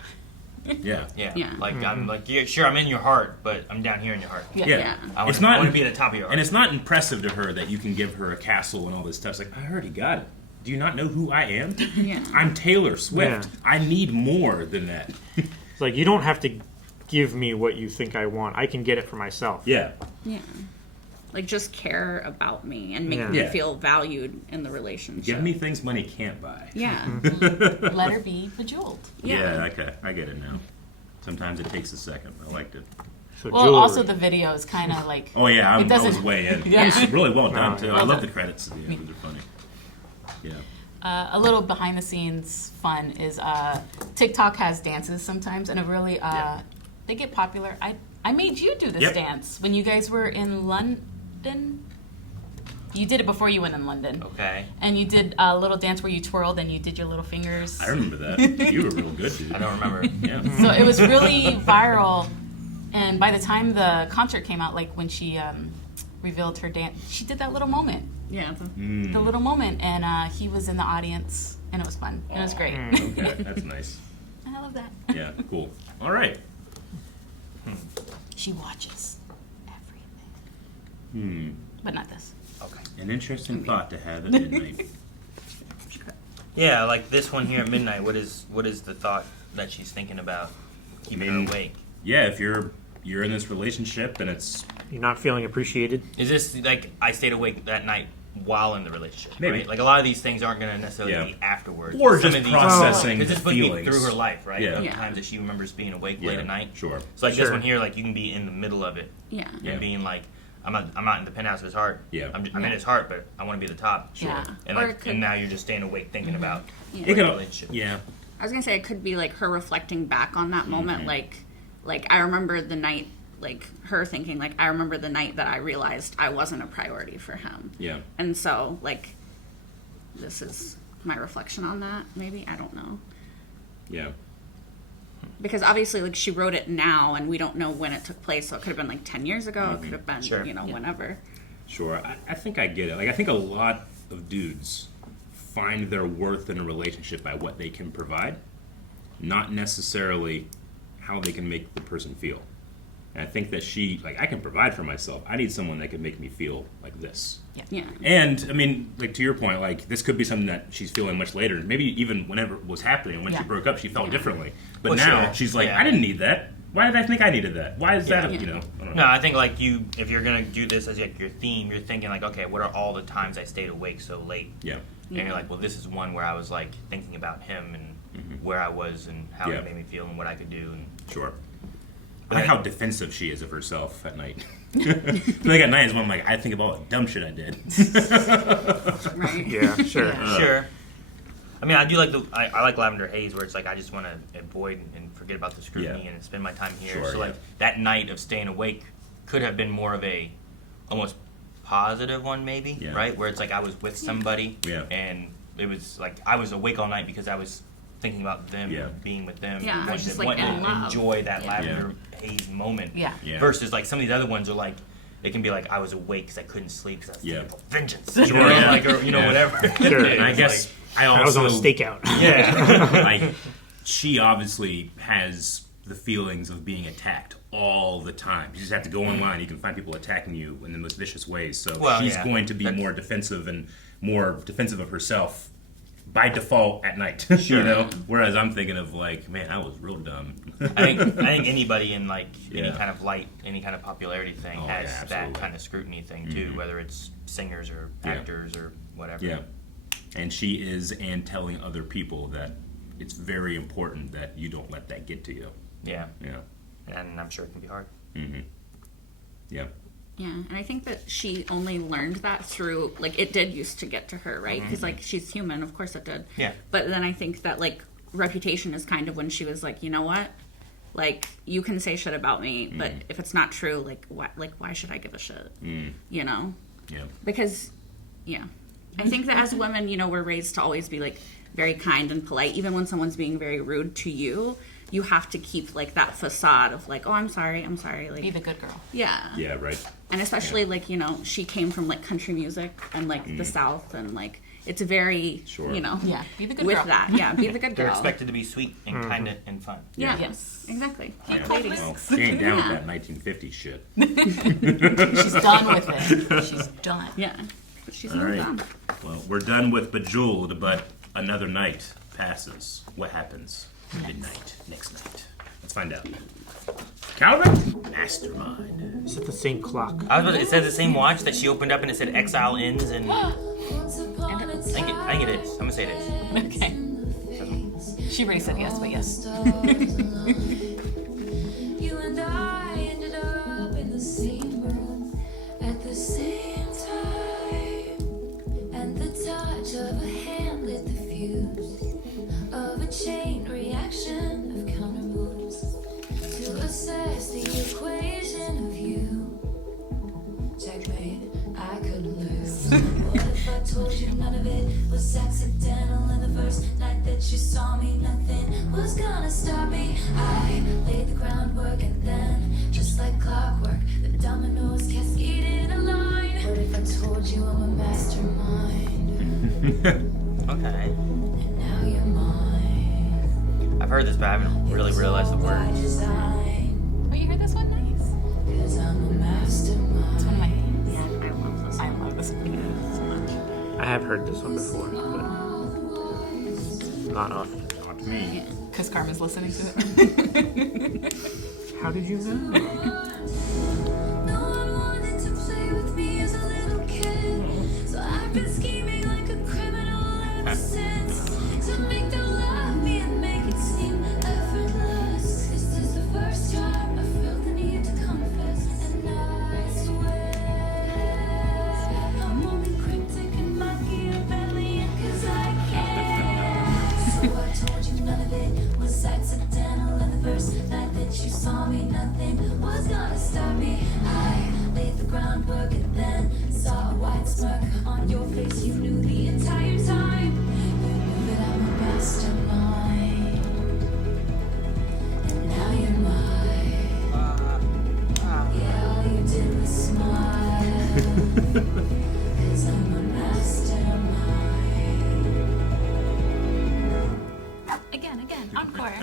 Yeah. Yeah. Yeah. Like I'm like, yeah, sure, I'm in your heart, but I'm down here in your heart. Yeah. Yeah. Yeah. I It's want not- to be at the top of your heart. And it's not impressive to her that you can give her a castle and all this stuff. It's like, I already got it. Do you not know who I am? Yeah. I'm Taylor Swift. Yeah. I need more than that. It's like you don't have to give me what you think I want. I can get it for myself. Yeah. Yeah. Like just care about me and make Yeah. me Yeah. feel valued in the relationship. Give me things money can't buy. Yeah. Let her be bejeweled. Yeah. Okay. I get it now. Sometimes it takes a second. I liked it. So Well, jewelry. also the video is kind of like. Oh yeah, It I doesn't- was way in. Yeah. It's really well done No, too. yeah. I Well love done. the credits at the end. They're funny. Yeah. A little behind the scenes fun is TikTok has dances sometimes, and it really they get popular. I made you do this Yep. dance when you guys were in London. You did it before you went in London, Okay. and you did a little dance where you twirled and you did your little fingers. I remember that. You were real good, dude. I don't remember. Yeah. So it was really viral, and by the time the concert came out, like when she revealed her dance, she did that little moment, Yeah. the little moment, and he was in the audience, and it was fun. It was great. Okay, that's nice. I love that. Yeah, cool. All right. She watches everything, but not this. Okay. An interesting thought to have at midnight. Yeah, like this one here at midnight. What is the thought that she's thinking about keeping I mean- her awake? Yeah, if you're in this relationship and it's You're not feeling appreciated. Is this like I stayed awake that night while in the relationship? Maybe. Right? Like a lot of these things aren't going to necessarily Yeah. be afterwards. Or Some just of these- processing because the it's supposed to be feelings. through her life, right? Yeah. Like, Yeah. the times that she remembers being awake yeah, late at night. Sure. So like Sure. this one here, like you can be in the middle of it Yeah. Yeah. and being like, I'm not in the penthouse of his heart. Yeah. I'm in Yeah. his heart, but I want to be at the top. Yeah. And Or like, it could- and now you're just staying awake thinking about Yeah. It the can, relationship. yeah. I was gonna say it could be like her reflecting back on that moment, like I remember the night, like her thinking, like I remember the night that I realized I wasn't a priority for him, Yeah. and so like this is my reflection on that. Maybe I don't know, Yeah. because obviously like she wrote it now, and we don't know when it took place, so it could have been like 10 years ago. It could have been Sure. whenever. Sure. I think I get it. Like I think a lot of dudes find their worth in a relationship by what they can provide, not necessarily how they can make the person feel. And I think that she, like, I can provide for myself. I need someone that can make me feel like this. Yeah. And, I mean, like, to your point, like, this could be something that she's feeling much later. Maybe even whenever it was happening, when she Yeah. broke up, she felt differently. But Well, now, sure. she's like, Yeah. I didn't need that. Why did I think I needed that? Why is that, Yeah. you know? I don't No, know. I think like if you're gonna do this as like your theme, you're thinking like, okay, what are all the times I stayed awake so late? Yeah. And you're like, well, this is one where I was like thinking about him and where I was and how Yeah. it made me feel and what I could do. And Sure. I like how defensive she is of herself at night. Like at night is when I'm like, I think about all the dumb shit I did. Right. Yeah, sure. Yeah. sure. I mean, I do like I like Lavender Haze, where it's like I just want to avoid and forget about the scrutiny and spend my time here. Sure, so like that night of staying awake could have been more of a almost positive one, maybe, right? Where it's like I was with somebody, and it was like I was awake all night because I was thinking about them, being with them, wanting to enjoy that Lavender Haze moment. Versus like some of these other ones are like. It can be like I was awake because I couldn't sleep because I was thinking about vengeance, or whatever. Sure. And I guess I was on a stakeout. Like she obviously has the feelings of being attacked all the time. You just have to go online. You can find people attacking you in the most vicious ways. So she's going to be more defensive of herself by default at night. You know. Whereas I'm thinking of like, man, I was real dumb. I think anybody in like any kind of light, any kind of popularity thing has that kind of scrutiny thing too, whether it's singers or actors or whatever. Yeah. And she is telling other people that it's very important that you don't let that get to you. Yeah. Yeah. And I'm sure it can be hard. Mm-hmm. Yeah. Yeah, and I think that she only learned that through, like, it did used to get to her, right? Because, like, she's human, of course it did. Yeah. But then I think that, like, Reputation is kind of when she was like, you know what? Like, you can say shit about me, but if it's not true, like, why should I give a shit? You know? Yeah. Because, I think that as women, you know, we're raised to always be, like, very kind and polite. Even when someone's being very rude to you, you have to keep, like, that facade of, like, oh, I'm sorry. Like, be the good girl. Yeah. Yeah, right. And especially, like, you know, she came from, like, country music and, like, the South, and, like, it's very, you know, be the good with girl. that. Yeah, be the good girl. They're expected to be sweet and kind and fun. Yeah. Yes. Exactly. Yeah. Ladies. Well, she ain't down with that 1950 shit. She's done with it. She's done. Yeah. She's All moved right. on. Well, we're done with Bejeweled, but another night passes. What happens midnight next night? Let's find out. Calvin? Mastermind. Is it the same clock? I was about to, it said the same watch that she opened up and it said Exile Ends and I think it is. I'm gonna say it is. Okay. She already said yes, but yes. You and I ended up in the same room at the same time, and the touch of a hand lit the fuse of a chain reaction of counter moves to assess the equation of you. Checkmate, I couldn't lose. What if I told you none of it was accidental, and the first night that you saw me, nothing was gonna stop me. I laid the groundwork, and then, just like clockwork, the dominoes cascaded a line. What if I told you I'm a mastermind? Okay. And now you're mine. I've heard this, but I haven't really realized the By words. design, Oh, you heard this one? Nice. 'cause I'm a mastermind. It's one of my favorites. Yeah, I love this. I love this one so much. I have heard this one before, but not often. Not me. Because Carmen's listening to it. How did you know? No one wanted to play with me as a little kid, so I've been scheming like a criminal ever since to make them love me and make it seem effortless. This is the first time I felt the need to confess, and I swear I'm only cryptic and Machiavellian 'cause I can. So I told you none of it was accidental, and the first night that you saw me, nothing was gonna stop me. I laid the groundwork and then saw a white smirk on your face. You knew the entire time. You knew that I'm a mastermind. And now you're mine. Yeah, all you did was smile. 'Cause I'm a mastermind. Again, encore.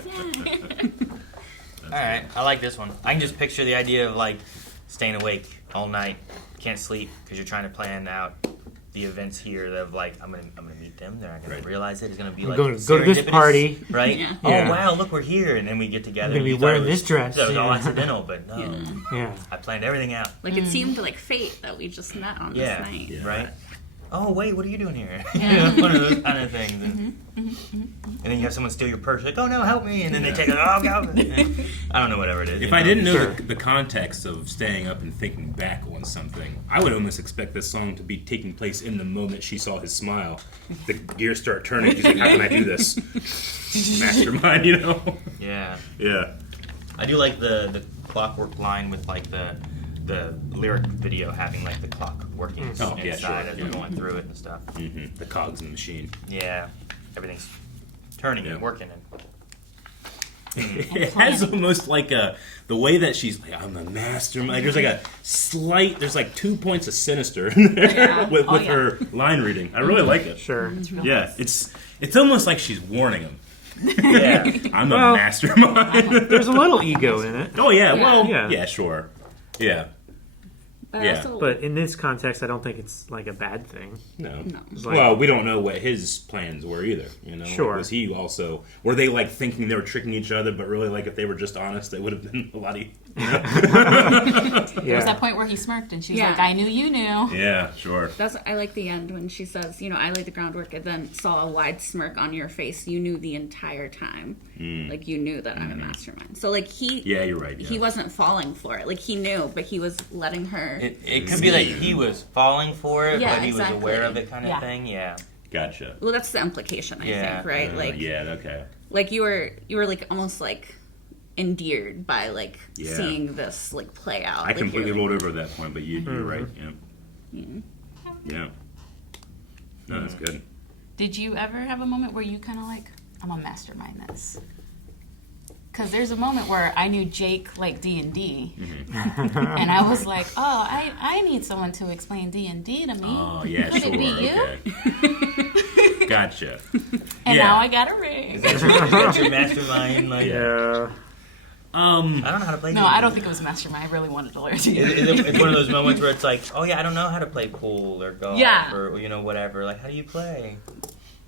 All right, I like this one. I can just picture the idea of like staying awake all night, can't sleep because you're trying to plan out the events here of like I'm gonna meet them. They're not gonna realize it. It's gonna be like Go to this serendipitous, party, right? Yeah. Oh Yeah. wow, look, we're here, and then we get together. I'm gonna be You thought wearing it was- this dress, That was all yeah. accidental, but no, Yeah. I planned everything out. Like, it seemed like fate that we just met on this night. Yeah. Right? oh wait, what are you doing here? One of those kind of things. And then you have someone steal your purse, like, oh no, help me, and then they take it. Oh god, I don't know, whatever it is. If I didn't know the context of staying up and thinking back on something, I would almost expect this song to be taking place in the moment she saw his smile. The gears start turning. She's like, how can I do this? Mastermind, you know? Yeah. Yeah. I do like the clockwork line with like the lyric video having like the clock working inside as we're going through it and stuff. Mm-hmm. The cogs in the machine. Yeah, everything's turning and working. It has almost like the way that she's like, I'm a mastermind. Like, there's like a slight, there's like 2 points of Sinister in there with her line reading. I really like it. Sure. Yeah, it's almost like she's warning him. Yeah, I'm a mastermind. There's a little ego in it. Oh yeah, well, Yeah. yeah, sure, yeah. But Yeah. also, But in this context, I don't think it's like a bad thing. No. It's like- Well, we don't know what his plans were either. You know, Sure. Was he also? Were they like thinking they were tricking each other, but really, like if they were just honest, it would have been a lot easier. There was that point where he smirked and she's like, I knew you knew. Yeah, sure. that's I like the end when she says, I laid the groundwork and then saw a wide smirk on your face. You knew the entire time. Like you knew that I'm a mastermind. So like Yeah, you're right. Yeah. he wasn't falling for it. Like he knew, but he was letting her. it could be like he was falling for it, Yeah, but he was exactly. aware of it, kind of thing. Yeah. Gotcha. Well, that's the implication, I think, right? Yeah. Okay. Like you were like almost like endeared by like Yeah. seeing this like play out. I Like, completely you're rolled over at that point, but you're right. Yeah. Yeah. No, that's good. Did you ever have a moment where you kind of like, I'm a mastermind this? Because there's a moment where I knew Jake liked D&D, and I was like, oh, I need someone to explain D&D to me. Oh yeah, Could sure. it be you? Okay. Gotcha. And Yeah. now I got a ring. That's your mastermind. Like, Yeah. I don't know how to play. No, I don't think it was mastermind. I really wanted to learn D&D. It's one of those moments where it's like, oh yeah, I don't know how to play pool or golf or whatever. Like, how do you play?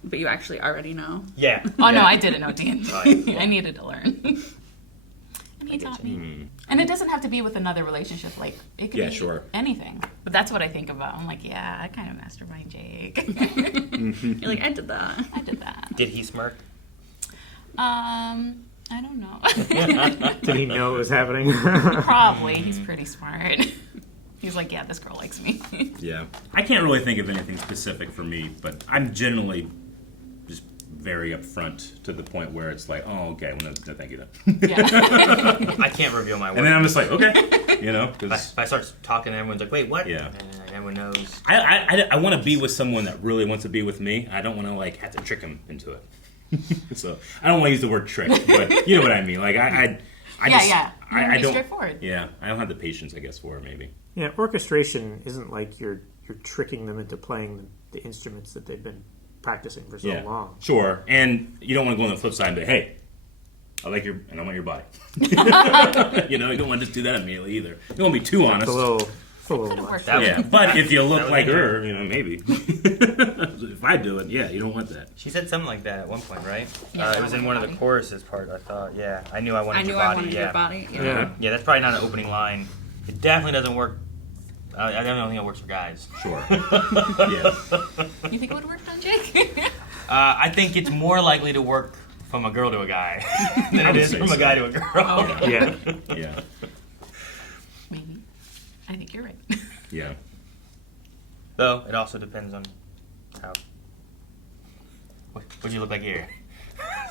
But you actually already know. Yeah. Oh no, I didn't know D&D. Oh, yeah. I needed to learn. And he taught me. And it doesn't have to be with another relationship. Like, it could be anything. But that's what I think about. I'm like, yeah, I kind of mastermind Jake. You're like, I did that. I did that. Did he smirk? I don't know. Did he know it was happening? Probably. He's pretty smart. He's like, yeah, this girl likes me. Yeah. I can't really think of anything specific for me, but I'm generally just very upfront to the point where it's like, oh, okay, well, no, thank you then. Yeah. I can't reveal my work. And then I'm just like, okay, If I start talking, everyone's like, wait, what? Yeah. And everyone knows. I want to be with someone that really wants to be with me. I don't want to like have to trick him into it. So I don't want to use the word trick, but you know what I mean. Like I don't. Straightforward. Yeah, I don't have the patience, I guess, for it. Maybe. Yeah, orchestration isn't like you're tricking them into playing the instruments that they've been practicing for so long. Sure, and you don't want to go on the flip side and be, hey, I want your body. You don't want to just do that immediately either. You don't want to be too honest. It's a little much. But if you look like her, maybe. If I do it, you don't want that. She said something like that at one point, right? Yeah, it was in one of the choruses part. I thought, I knew I wanted your I body. wanted your body. Yeah, that's probably not an opening line. It definitely doesn't work. I don't think it works for guys. Sure. Yeah. You think it would work on Jake? I think it's more likely to work from a girl to a guy than it is from a guy to a girl. Oh, okay. Yeah. Yeah. Maybe. I think you're right. Yeah. Though it also depends on how. What you look like here.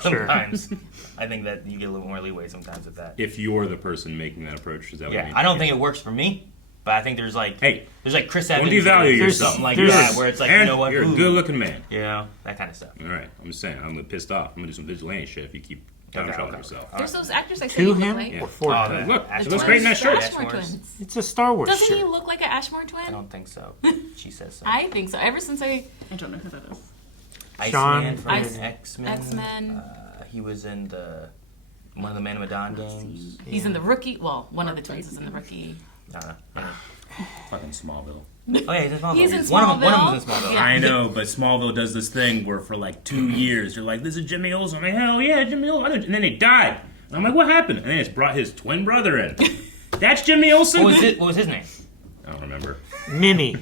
Sometimes I think that you get a little more leeway sometimes with that. If you're the person making that approach, is that what you mean? I don't think it works for me. But I think there's like Chris Evans. Don't devalue or yourself. something like that, where it's like, you know what? You're a good-looking man. You know, that kind of stuff. All right, I'm just saying, I'm pissed off. I'm gonna do some vigilante shit if you keep downtrodden yourself. There's those actors I say To you look him like. or for Oh, him? look, Ashmore. it looks great in that shirt. Ashmore twins. It's a Star Wars Doesn't shirt. he look like an Ashmore twin? I don't think so. She says so. I think so. Ever since I don't know who that is. Iceman from Ice- X-Men. X-Men. He was in one of the Man of Medan games. He's in the Rookie. Well, one of the twins is in the Rookie. Fucking Smallville. Oh yeah, he's in Smallville. He's in One of them Smallville. was in Smallville. Yeah. I know, but Smallville does this thing where for like 2 years you're like, "This is Jimmy Olsen." I'm like, "Hell yeah, Jimmy Olsen!" And then he died. And I'm like, "What happened?" And then it's brought his twin brother in. That's Jimmy Olsen. What was his name? I don't remember. Mimi.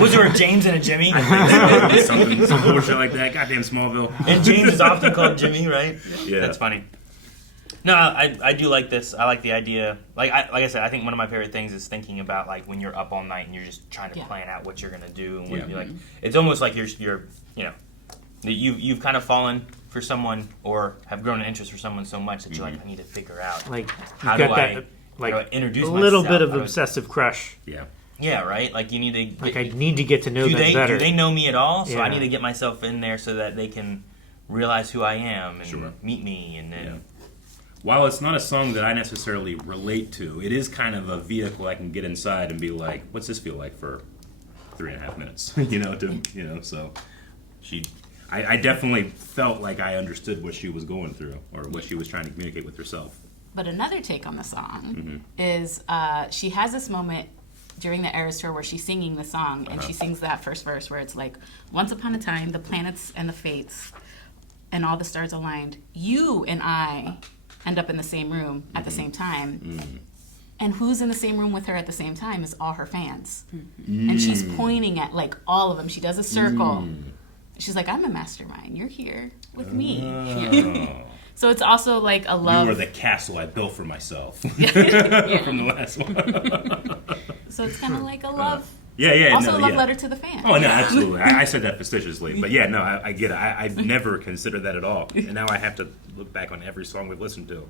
Was there a James and a Jimmy? Something bullshit like that. Goddamn Smallville. And James is often called Jimmy, right? Yeah. That's funny. No, I do like this. I like the idea. Like I said, I think one of my favorite things is thinking about like when you're up all night and you're just trying to plan out what you're gonna do and what you're like. It's almost like you're you know, you've kind of fallen for someone or have grown an interest for someone so much that you're like, I need to figure out Like how you do got I that, how do I introduce a little myself? bit of How do I- obsessive crush. Yeah. Yeah, right. Like you need to. Like I need to get to know them better. Do they know me at all? So I Yeah. need to get myself in there so that they can realize who I am and meet me and then. Yeah. While it's not a song that I necessarily relate to, it is kind of a vehicle I can get inside and be like, "What's this feel like for 3.5 minutes?" So I definitely felt like I understood what she was going through or what she was trying to communicate with herself. But another take on the song is she has this moment during the Eras tour where she's singing the song and she sings that first verse where it's like, once upon a time, the planets and the fates and all the stars aligned. You and I end up in the same room at the same time. And who's in the same room with her at the same time is all her fans. And she's pointing at like all of them. She does a circle. She's like, I'm a mastermind. You're here with me. So it's also like a love. You are the castle I built for myself from the last one. So it's kind of like a love. Also a love letter to the fans. Oh, no, absolutely. I said that facetiously. But yeah, no, I get it. I've never considered that at all. And now I have to look back on every song we've listened to.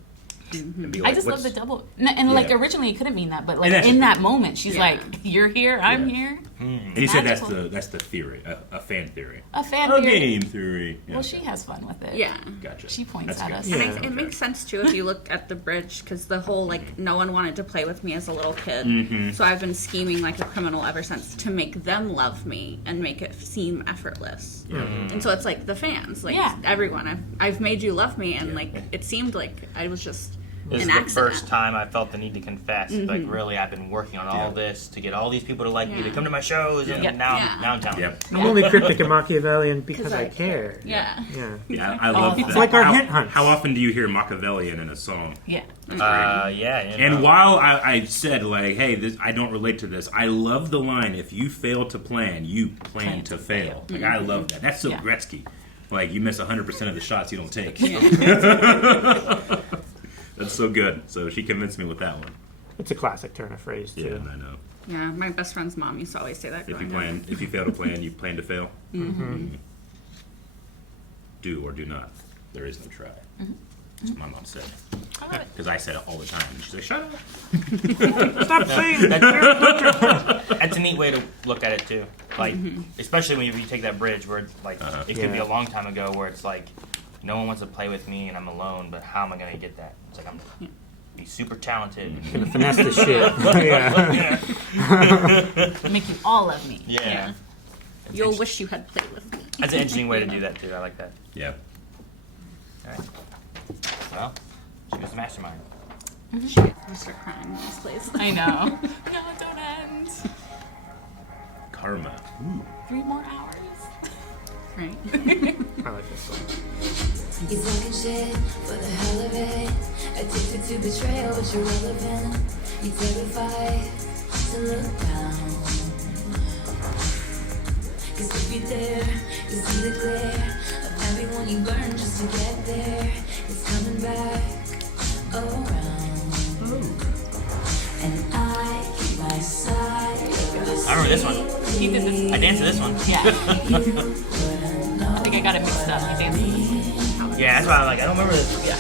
And be like, I just love the double. And like originally it couldn't mean that, but like in that moment, she's like, you're here, I'm here. And you said that's the theory, a fan theory. A fan theory. theory. Game theory. Yeah, well, she has fun with it. Yeah. Gotcha. She points at us. And it makes sense too if you look at the bridge because the whole like no one wanted to play with me as a little kid, so I've been scheming like a criminal ever since to make them love me and make it seem effortless. And so it's like the fans, like everyone, I've made you love me, and like it seemed like I was just. This is the first time I felt the need to confess. Like, really, I've been working on all this to get all these people to like me, to come to my shows, and now I'm telling you. I'm only cryptic and Machiavellian because I care. Yeah, I love that. It's like our hint hunt. How often do you hear Machiavellian in a song? Yeah. And while I said, like, hey, I don't relate to this, I love the line, if you fail to plan, you plan to fail. Like, I love that. That's so Gretzky. Like, you miss 100% of the shots you don't take. That's so good. So she convinced me with that one. It's a classic turn of phrase, too. Yeah, I know. Yeah, my best friend's mom used to always say that. If you fail to plan, you plan to fail. Do or do not. There is no try. That's what my mom said. Because I said it all the time. And she's like, shut up. Stop saying that. That's a neat way to look at it, too. Like, especially when you take that bridge where, like, it could be a long time ago where it's like, no one wants to play with me and I'm alone, but how am I going to get that? It's like, I'm going to be super talented. Gonna finesse this shit. Make you all love me. Yeah. You'll wish you had played with me. That's an interesting way to do that, too. I like that. Yeah. All right. Well, she was the mastermind. Shit, I start crying in this place. I know. No, don't end. Karma. 3 more hours. Right. I like this song. You talking shit for the hell of it. Addicted to betrayal, but you're relevant. You terrified to look down. Cause if you dare, you see the glare of everyone you burn just to get there. It's coming back around. And I keep my side. I remember this one. He did this. I danced to this one. Yeah. I think I got it mixed up. He danced to this one. Yeah, that's why I don't remember this. Yeah.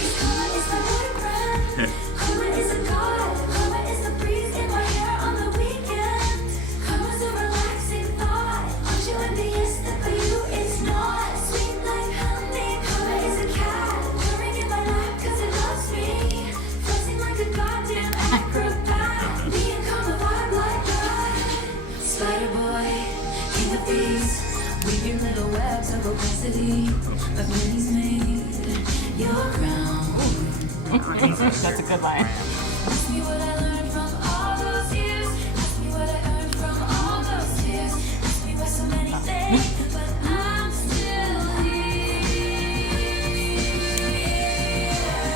That's a good line. Ask me what I learned from all those years. Ask me what I earned from all those tears. Ask me why so many things, but I'm still here.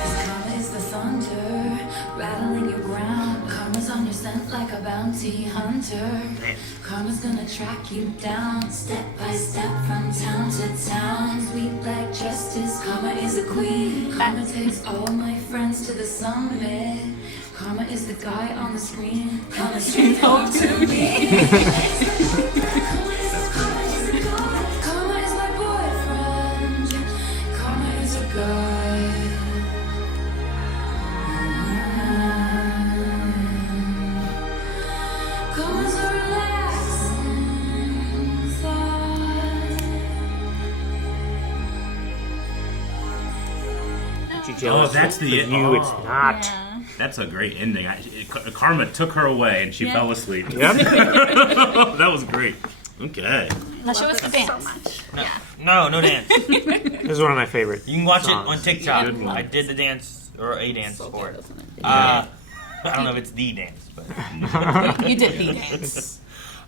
'Cause karma is the thunder, rattling your ground. Karma's on your scent like a bounty hunter. hunter. Karma's gonna track you down, step by step from town to town. Sweet like justice, karma is a queen. Karma takes all my friends to the summit. Karma is the guy on the screen. Karma straight home to me. Karma is my boyfriend. Karma is a guy. Karma's a relaxing thought. Aren't you jealous? Oh, that's For the- you. It's oh. not. That's a great ending. Karma took her away and she Yeah. fell asleep. Yep. That was great. Okay. Now show us the dance. So much. No dance. This is one of my favorites. You can watch it songs. on TikTok. Good one. I did the dance or a dance So for good, it. isn't it? I don't know if it's the dance, but You did the dance.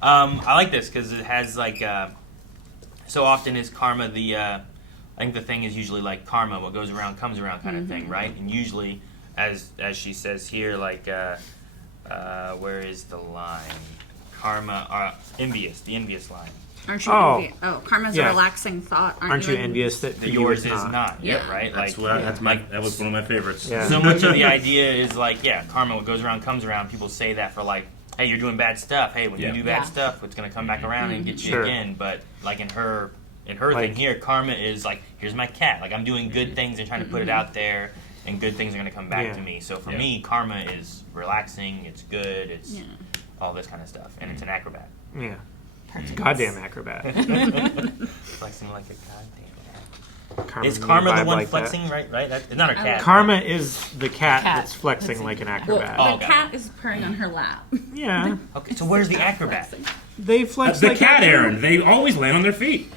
I like this because it has like so often is karma the I think the thing is usually like karma, what goes around comes around kind of thing, right? And usually, as she says here, like where is the line? Karma, envious, the envious line. Aren't you Oh. envious? Oh, karma's Yeah. a relaxing thought. Aren't you envious that The for you yours it's is not, Yeah. right? That's like, what that was one of my favorites. Yeah. so much of the idea is like, yeah, karma, what goes around comes around. People say that for like, hey, you're doing bad stuff. Hey, when Yeah. you do bad Yeah. stuff, it's gonna come back around and get you Sure. again. But like in her Like- thing here, karma is like, here's my cat. Like I'm doing good things and trying to put it out there, and good things are gonna come back Yeah. to me. So for Yeah. me, karma is relaxing. It's good. It's Yeah. all this kind of stuff, and it's an acrobat. Yeah. It's a goddamn acrobat. Flexing like a goddamn. Carmen, Is karma you the vibe one like that. flexing? Right? It's not her cat. Karma is the cat, Cat. that's flexing like an acrobat. Oh, The okay. cat is purring on her lap. Yeah. Okay, so where's the acrobat? They flex The like cat, that. Aaron. They always land on their feet.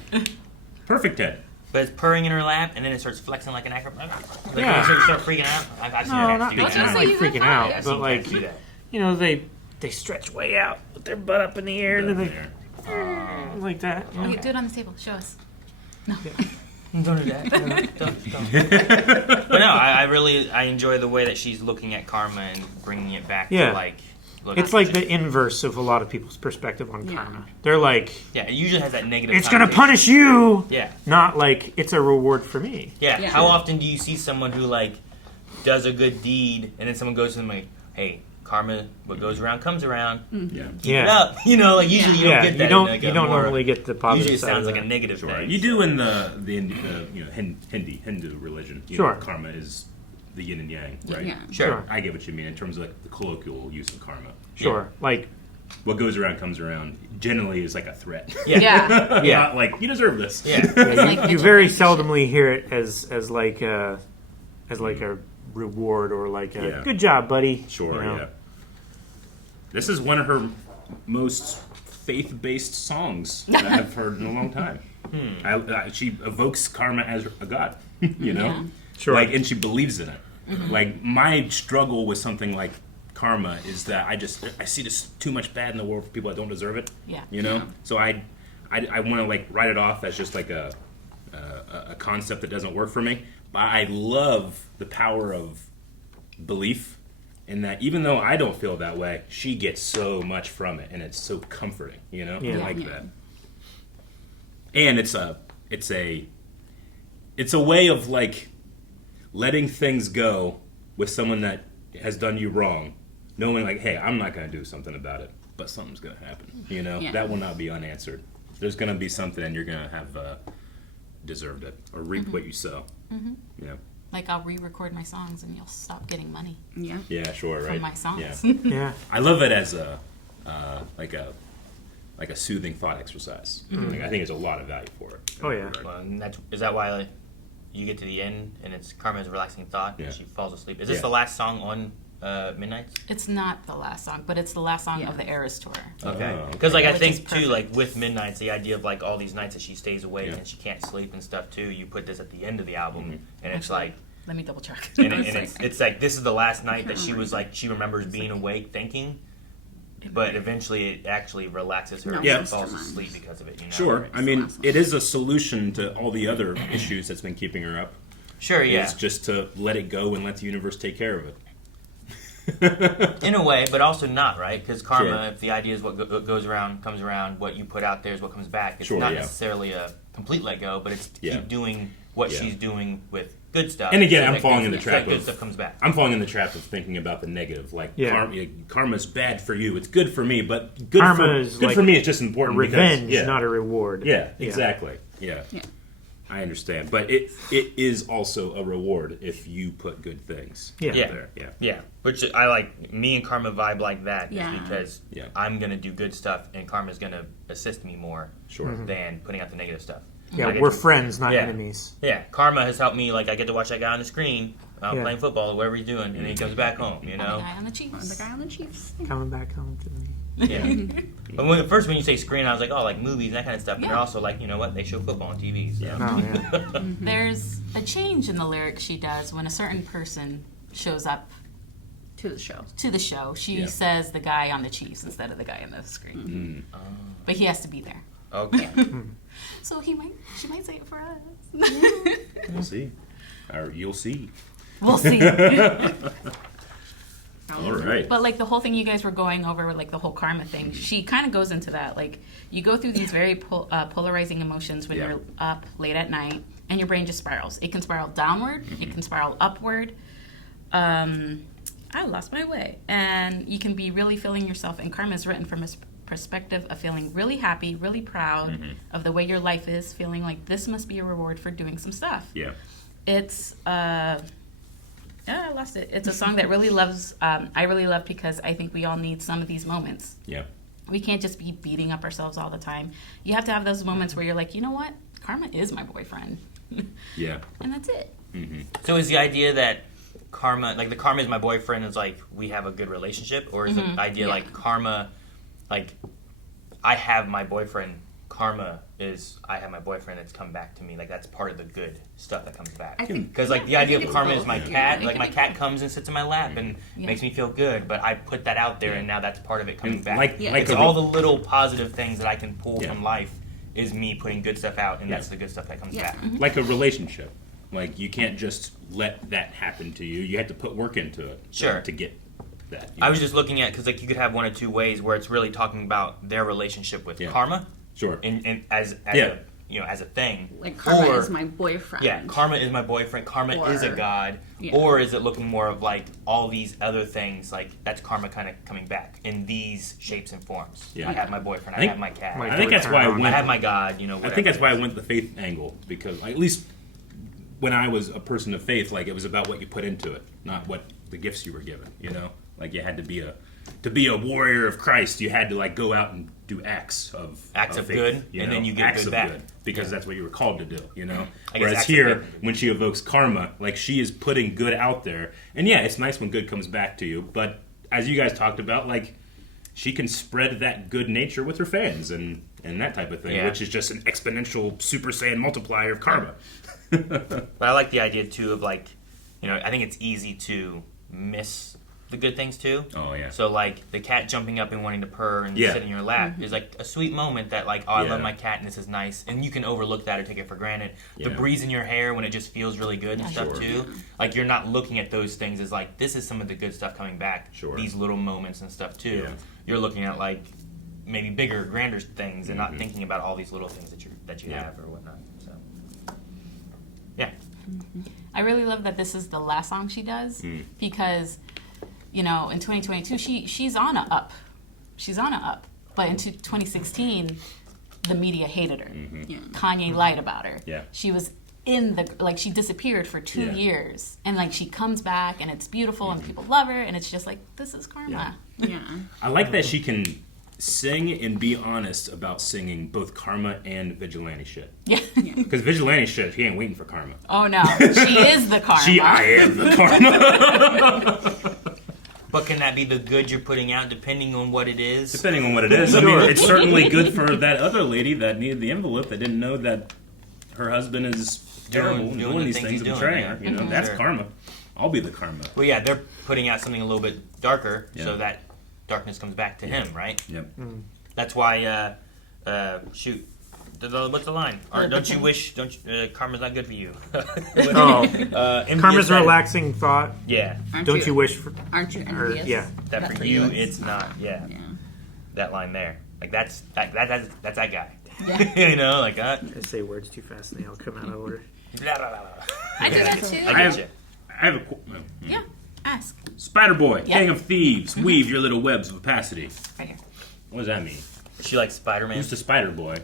Perfect, Ted. But it's purring in her lap, and then it starts flexing like an acrobat. Like Yeah. when you start freaking out. I've seen No, cats not, do not That's just that. so like you freaking have out, I've but seen like, cats do that. you know, they stretch way out with their butt up in the air, and then they like that. you know? Okay, do it on the table. Show us. Don't do that. Don't. But no, I enjoy the way that she's looking at karma and bringing it back Yeah. to like. Look, It's like the inverse of a lot of people's perspective on Yeah. karma. They're like, yeah, it usually has that negative. it's gonna connotation. punish you, Yeah, not like it's a reward for me. yeah. Yeah. How often do you see someone who like does a good deed, and then someone goes to them like, "Hey, karma, what goes around comes around. Yeah. Keep it Yeah. up." You know, like usually you don't Yeah, get that. you don't in, like, you a don't more- normally get the positive Usually it side sounds of like a that. negative Sure. thing. You do in the Hindu religion. You Sure. know, karma is the yin and yang, right? Yeah. Sure. Sure. I get what you mean in terms of like the colloquial use of karma. Sure, like What goes around comes around generally is like a threat. Yeah. Yeah. Yeah. Not like you deserve this. Yeah. yeah, you very seldomly hear it as like a reward or like a Yeah. good job, buddy. Sure, you know? yeah. This is one of her most faith-based songs that I've heard in a long time. She evokes karma as a god, you know? Yeah. Sure. Like, and she believes in it. Like, my struggle with something like karma is that I see this too much bad in the world for people that don't deserve it. Yeah. You know? So I want to, like, write it off as just, like, a concept that doesn't work for me. But I love the power of belief in that even though I don't feel that way, she gets so much from it, and it's so comforting, you know? Yeah. I like Yeah. that. And it's a way of like letting things go with someone that has done you wrong, knowing like, hey, I'm not going to do something about it, but something's going to happen, you know? Yeah. That will not be unanswered. There's going to be something, and you're going to have deserved it or reap what you sow. Yeah. Like I'll re-record my songs and you'll stop getting money Yeah. Yeah, sure, right. from my songs. Yeah. Yeah. I love it as a like a soothing thought exercise. Like, I think there's a lot of value for it. Oh, yeah. Well, and is that why like, you get to the end and it's Carmen's relaxing thought Yeah. and she falls asleep? Is this Yeah. the last song on Midnights? It's not the last song, but it's the last song Yeah. of the Eras tour. Okay. Oh, Because like I Which is think too, perfect. like with Midnights, the idea of like all these nights that she stays awake Yeah. and she can't sleep and stuff too. You put this at the end of the album, Mm-hmm. and it's Actually, like, Let me double check. and it's like this is the last night that she was like she remembers being awake thinking. But eventually, it actually relaxes her No, and Yeah. she falls Mastermind. asleep because of it. You know? Sure. I mean, it is a solution to all the other issues that's been keeping her up. Sure. Yeah. It's just to let it go and let the universe take care of it. In a way, but also not, right? Because karma, Sure. if the idea is what goes around comes around, what you put out there is what comes back. It's Sure, not yeah. necessarily a complete let go, but it's to Yeah. keep doing what Yeah. she's doing with good stuff. And again, so I'm that falling good- in the so trap that good of- stuff comes back. I'm falling in the trap of thinking about the negative. Like, Yeah. karma's bad for you. It's good for me, but good, Karma for, is good like for me is just A important revenge, because, yeah. not a reward. Yeah, exactly. Yeah. Yeah. I understand. But it is also a reward if you put good things Yeah. out Yeah. there. Yeah. Yeah, which I like. Me and Karma vibe like that Yeah. is because Yeah. I'm gonna do good stuff, and Karma's gonna assist me more Sure. than putting out the negative stuff. Yeah, I get we're to- friends, not Yeah. enemies. Yeah, Karma has helped me. Like I get to watch that guy on the screen Yeah. playing football or whatever he's doing, and then he comes back home. You The know. guy on the Chiefs. The guy on the Chiefs. Coming back home to me. Yeah. But when you say screen, I was like, oh, like movies, that kind of stuff. And Yeah. they're also like, you know what? They show football on TV. So. Oh, yeah. There's a change in the lyrics she does when a certain person shows up To the show. to the show. She Yeah. says the guy on the Chiefs instead of the guy on the screen. But he has to be there. Okay. So she might say it for us. We'll see. Or you'll see. We'll see. All right. But like the whole thing you guys were going over with like the whole karma thing, she kind of goes into that. Like you go through these very polarizing emotions when Yeah. you're up late at night and your brain just spirals. It can spiral downward. It can spiral upward. I lost my way. And you can be really feeling yourself. And karma is written from a perspective of feeling really happy, really proud of the way your life is, feeling like this must be a reward for doing some stuff. Yeah. It's I lost it. It's a song that I really love because I think we all need some of these moments. Yeah. We can't just be beating up ourselves all the time. You have to have those moments where you're like, you know what? Karma is my boyfriend. Yeah. And that's it. So is the idea that Karma, like the Karma is my boyfriend, is like we have a good relationship, or is the idea Yeah. like Karma, like I have my boyfriend? Karma is I have my boyfriend that's come back to me. Like that's part of the good stuff that comes back. I think- Because like the I idea think of it's karma both. is my Yeah. cat. It Like can my be cat comes and sits in my lap and Yeah. makes me feel good. But I put that out there, and now that's part of it coming And back. like- Yeah. like It's a- all the little positive things that I can pull Yeah. from life is me putting good stuff out, and Yeah. that's the good stuff that comes Yeah. back. Like a relationship. Like you can't just let that happen to you. You have to put work into it. Sure. To get that. I was just looking at because like you could have one of two ways where it's really talking about their relationship with Yeah. karma, Sure. and as Yeah. as a thing. Like karma Or- is my boyfriend. Yeah, karma is my boyfriend. Karma is a Or- god. yeah. Or is it looking more of like all these other things? Like that's karma kind of coming back in these shapes and forms. Yeah. I have my boyfriend. I think- have my cat. My I think that's why I boyfriend. went. I have my god. You know. I think that's why I whatever. went the faith angle because at least when I was a person of faith, like it was about what you put into it, not what the gifts you were given. You know, like you had to be a warrior of Christ. You had to like go out and do acts of Acts of faith, good, you and know? then you get acts good of back. good because that's what you were called to do. You know, I guess whereas acts of here good. when she evokes karma, like she is putting good out there, and yeah, it's nice when good comes back to you. But as you guys talked about, like she can spread that good nature with her fans and that type of thing, Yeah. which is just an exponential Super Saiyan multiplier of karma. But I like the idea too of like, I think it's easy to miss the good things too. Oh yeah. So like the cat jumping up and wanting to purr and Yeah. sit in your lap is like a sweet moment that like, oh, I Yeah. love my cat and this is nice, and you can overlook that or take it for granted. The Yeah. breeze in your hair when it just feels really good and Yeah. stuff Sure. too. Like you're not looking at those things as like this is some of the good stuff coming back. Sure. These little moments and stuff too. Yeah. You're looking at like maybe bigger, grander things and not thinking about all these little things that you Mm-hmm. Yeah. have or whatnot. So yeah. I really love that this is the last song she does because, in 2022 she's on a up. She's on a up. But in 2016, the media hated her. Yeah. Kanye lied about her. Yeah. She was she disappeared for 2 Yeah. years, and like she comes back and it's beautiful and people love her, and it's just like this is karma. Yeah. I like that she can sing and be honest about singing both karma and vigilante shit. Yeah. Because vigilante shit, he ain't waiting for karma. Oh no, she is the karma. I am the karma. But can that be the good you're putting out depending on what it is? Depending on what it is. I mean, it's certainly good for that other lady that needed the envelope that didn't know that her husband is terrible and doing doing the these things things he's and doing, betraying yeah. her. You know, Mhm. that's Sure. karma. I'll be the karma. Well, yeah, they're putting out something a little bit darker, Yeah. so that darkness comes back to him, right? Yep. That's why, What's the line? Or don't you wish? Karma's not good for you. Karma's Karma's a relaxing thought. Yeah. Don't you wish for? Aren't you envious? Yeah. That for you, it's not. Yeah. That line there. Like that's that guy. Yeah. You know, like I say words too fast and they all come out of order. blah, blah, blah, blah. I do that too. I get you. I have a. Yeah. Ask. Spider Boy, Yeah. King of Thieves, weave your little webs of opacity. Right here. What does that mean? She likes Spider-Man. Who's the Spider Boy,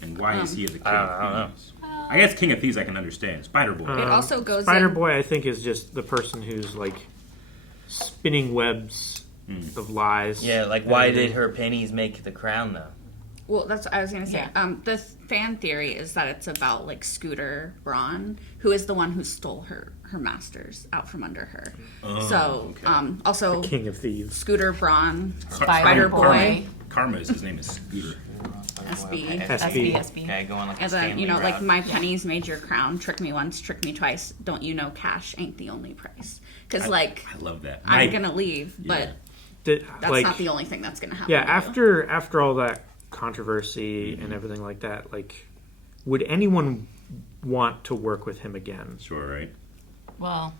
and why is he the King I of don't know. Thieves? I guess King of Thieves I can understand. Spider Boy. It also goes Spider in, Boy, I think, is just the person who's like spinning webs of lies. Yeah, like why did her pennies make the crown though? well, that's what I was going to say. Yeah. The fan theory is that it's about like Scooter Braun, who is the one who stole her masters out from under her. Also King of Thieves. Scooter Braun, Spider Boy. Karma, his name is Scooter. SB. SB. Okay, going like a And then, Stanley like, route. my pennies made your crown. Trick me once, trick me twice. Don't you know cash ain't the only price? Because, I love that. I'm going to leave, but Did, that's like, not the only thing that's going to happen. yeah, to you. after all that controversy and everything like that, like, would anyone want to work with him again? Sure, right? Well,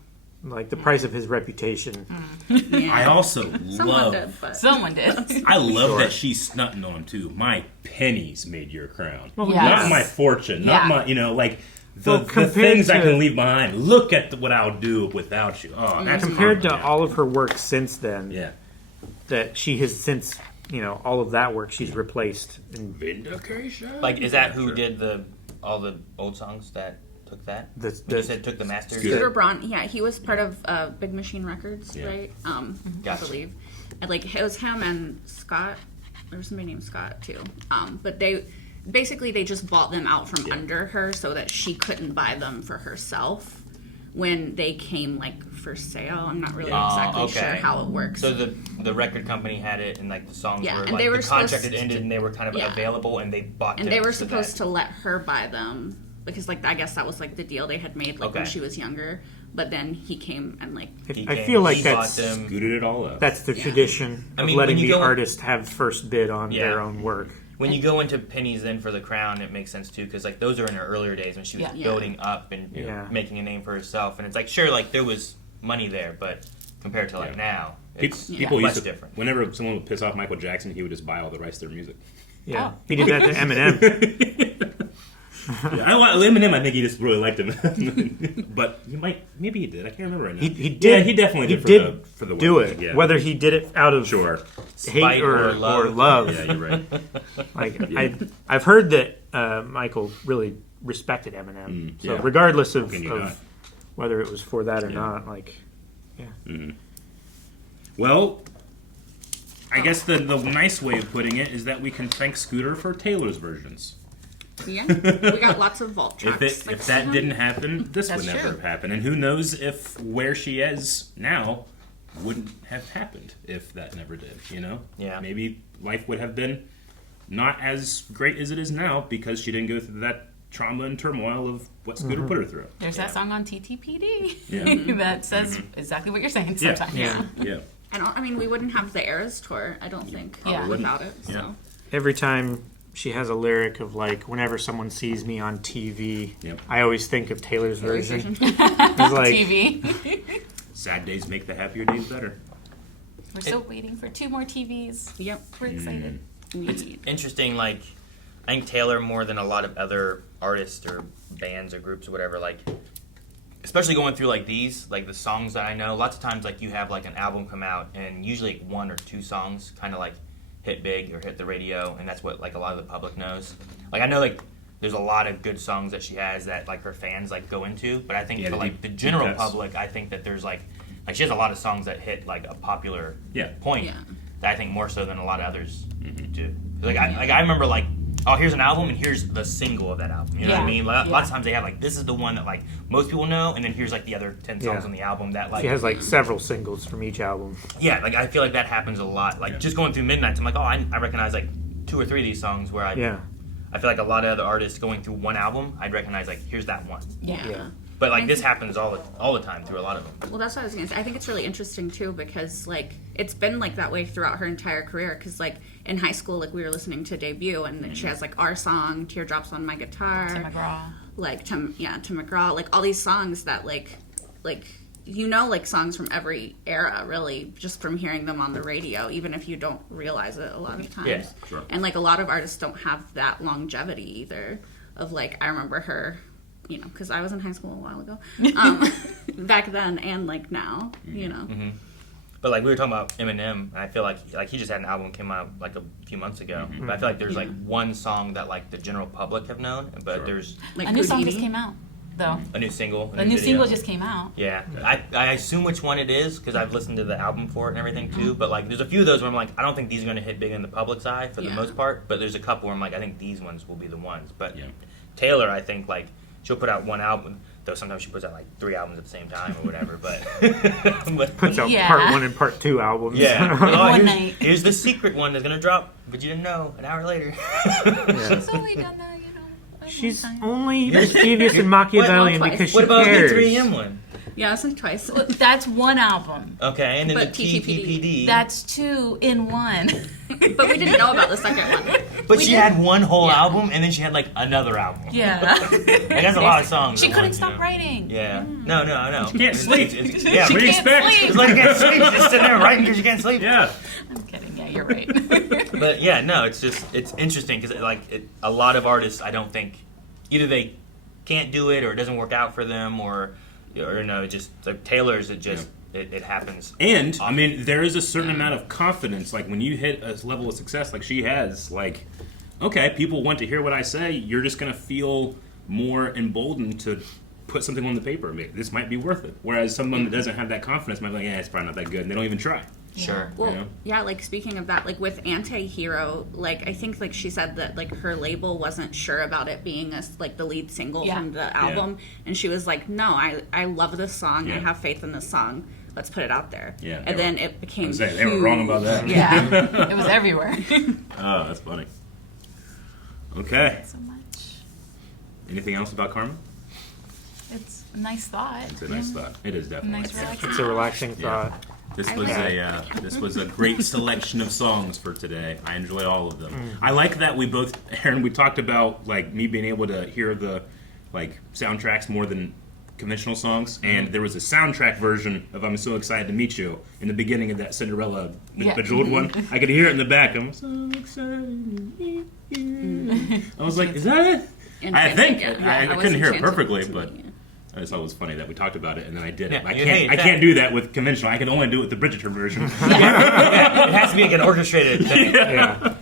Like, the price of his reputation. Yeah. I also Someone love. did, but someone did. I love that she's snutting on him too. My pennies made your crown, Well, Yes. not my fortune, not Yeah. my. You know, like the, Well, the compared things I to- can leave behind. Look at what I'll do without you. Oh, that's Compared to Karma, all of her work since then, yeah. that she has since, all of that work she's replaced. And Vindication. Like, is that who Sure. did all the old songs that took that? the, When you said took the masters? Scooter Braun, yeah, he was part of Big Machine Records, Yeah. right? Gotcha. I believe. And, like, it was him and Scott. There was somebody named Scott, too. But they just bought them out from under her so that she couldn't buy them for herself when they came, like, for sale. I'm not really exactly sure how it works. So the record company had it, and like the songs Yeah, were and like they were the contract supposed had ended, and they were kind of Yeah. available, and they bought and them they were for supposed that. to let her buy them because, like, I guess that was like the deal they had made, like when Okay. she was younger. But then he came and like I feel like he bought that's them. Scooted it all up. that's the tradition I of mean, letting when you the go- artist have first bid on Yeah. their own work. When you go into pennies then for the crown, it makes sense too, because like those are in her earlier days when she was Yeah. building up and Yeah. making a name for herself, and it's like sure, like there was money there, but compared to like Yeah. now, People, it's people less used to, different. whenever someone would piss off Michael Jackson, he would just buy all the rights to their music. Yeah, Oh. he did that to Eminem. Eminem, I think he just really liked him, but maybe he did. I can't remember right now. He did. Yeah, he definitely he did. did for the do wedding. it. Yeah. Whether he did it out of Sure. hate Spite or love. Yeah, you're right. Like Yeah. I've heard that Michael really respected Eminem. So yeah. regardless of, How can you not? whether it was for that or Yeah. not, like Well, I guess the nice way of putting it is that we can thank Scooter for Taylor's versions. yeah, we got lots of vault tracks. If that didn't happen, this would That's never true. have happened. And who knows if where she is now wouldn't have happened if that never did, you know? Yeah. Maybe life would have been not as great as it is now because she didn't go through that trauma and turmoil of what Scooter put her through. There's that song on TTPD Yeah. that says exactly what you're saying Yeah. sometimes. Yeah. And I mean, we wouldn't have the Eras tour, I don't think, Yeah. without it. So. Yeah. every time she has a lyric of like, whenever someone sees me on TV, Yep. I always think of Taylor's version. version. It's like, TV. Sad days make the happier days better. We're still waiting for 2 more TVs. Yep. We're excited. It's interesting, like, I think Taylor, more than a lot of other artists or bands or groups or whatever, like, especially going through, like, these, like, the songs that I know, lots of times, like, you have, like, an album come out, and usually, like, 1 or 2 songs kind of, like, hit big or hit the radio, and that's what, like, a lot of the public knows. Like, I know, like, there's a lot of good songs that she has that, like, her fans, like, go into, but I think Yeah, for, the like, deep- the general deep cuts. public, I think that there's, like, she has a lot of songs that hit, like, a popular Yeah. point. Yeah. That I think more so than a lot of others do. Like I remember like, oh, here's an album and here's the single of that album. You know what I Yeah. mean? Lots Yeah. of times they have like, this is the one that like most people know, and then here's like the other 10 songs Yeah. on the album that like she has like several singles from each album. yeah, like I feel like that happens a lot. Like just going through Midnights, I'm like, oh, I recognize like 2 or 3 of these songs where I feel like a lot of other artists going through one album, I'd recognize like, here's that one. Yeah. But like this happens all the time through a lot of them. Well, that's what I was gonna say. I think it's really interesting too because like it's been like that way throughout her entire career. Because like in high school, like we were listening to Debut, and she has like Our Song, Teardrops on My Guitar, Tim McGraw. like Tim McGraw, like all these songs that like like songs from every era, really, just from hearing them on the radio, even if you don't realize it a lot of times. Yeah, sure. And like a lot of artists don't have that longevity either. Of like, I remember her, you know, because I was in high school a while ago, back then and like now, you know. Mm-hmm. But like we were talking about Eminem, and I feel like he just had an album came out like a few months ago. But I feel like there's like one song that like the general public have known, but there's Like A new song Houdini. just came out, though. a new single. A new video. single just came out. Yeah, I assume which one it is because I've listened to the album for it and everything too. But like, there's a few of those where I'm like, I don't think these are going to hit big in the public's eye for the Yeah. most part. But there's a couple where I'm like, I think these ones will be the ones. But Yeah. Taylor, I think like she'll put out one album, though sometimes she puts out like 3 albums at the same time or whatever. But Puts out Yeah. part 1 and part 2 albums. yeah, One here's, night. here's the secret one that's gonna drop, but you didn't know an hour later. She's only done that, you know. She's only mischievous and Machiavellian What- because she What about the cares. 3AM one? Yeah, it's like twice. That's one album. Okay, and then But the TTPD. TTPD. That's 2 in 1. But we didn't know about the second one. But we she did- had one whole Yeah. album, and then she had like another album. Yeah. Like, that's a lot of songs. She at couldn't once, stop you know? waiting. Yeah. No, I know. She can't sleep. Yeah, She what do you can't expect? sleep. It's like you can't sleep. Just sitting there writing because you can't sleep. Yeah. I'm kidding. Yeah, you're right. But yeah, no, it's interesting because a lot of artists, I don't think either they can't do it or it doesn't work out for them or no, just like Taylor's. It just it happens. And I mean, there is a certain amount of confidence. Like when you hit a level of success, like she has, like, okay, people want to hear what I say. You're just gonna feel more emboldened to put something on the paper. Maybe this might be worth it. Whereas someone that doesn't have that confidence might be like, yeah, it's probably not that good, and they don't even try. Sure. Well, Yeah. yeah, like speaking of that, like with Anti-Hero, like I think like she said that like her label wasn't sure about it being like the lead single Yeah. from the album, and she was like, "No, I love this song. I Yeah. have faith in this song. Let's put it out there." Yeah, and then it became. They were wrong about that. Yeah. It was everywhere. Oh, that's funny. Okay. So much. Anything else about Carmen? It's a nice thought. It's a nice thought. It is definitely. Nice relaxing. It's a relaxing Yeah. thought. This was a great selection of songs for today. I enjoyed all of them. I like that we both, Aaron, we talked about like me being able to hear the like soundtracks more than conventional songs, and there was a soundtrack version of "I'm So Excited to Meet You" in the beginning of that Cinderella Bejeweled one. I could hear it in the back. I'm so excited to meet you. I was like, is that it? I think I couldn't hear it perfectly, but I just thought it was funny that we talked about it and then I did it. Yeah, I can't do that with conventional. I can only do it with the Bridgerton version. Yeah, it has to be like an orchestrated thing. Yeah.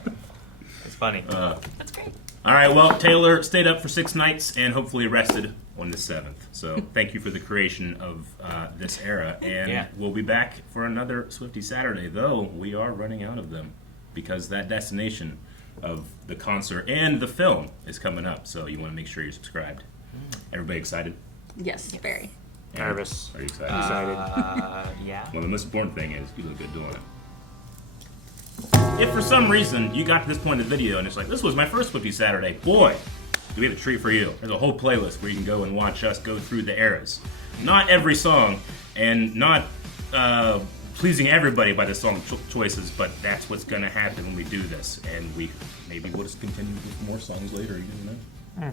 It's funny. That's great. All right, well, Taylor stayed up for 6 nights and hopefully rested on the 7th. So thank you for the creation of this era. And we'll be back for another Swiftie Saturday, though we are running out of them because that destination of the concert and the film is coming up. So you want to make sure you're subscribed. Everybody excited? Yes, very. Nervous. Are you excited? Excited. Yeah. Well, the most important thing is you look good doing it. If for some reason you got to this point in the video and it's like, this was my first Swiftie Saturday, boy, do we have a treat for you. There's a whole playlist where you can go and watch us go through the eras. Not every song, and not pleasing everybody by the song choices, but that's what's going to happen when we do this. And maybe we'll just continue with more songs later, you know?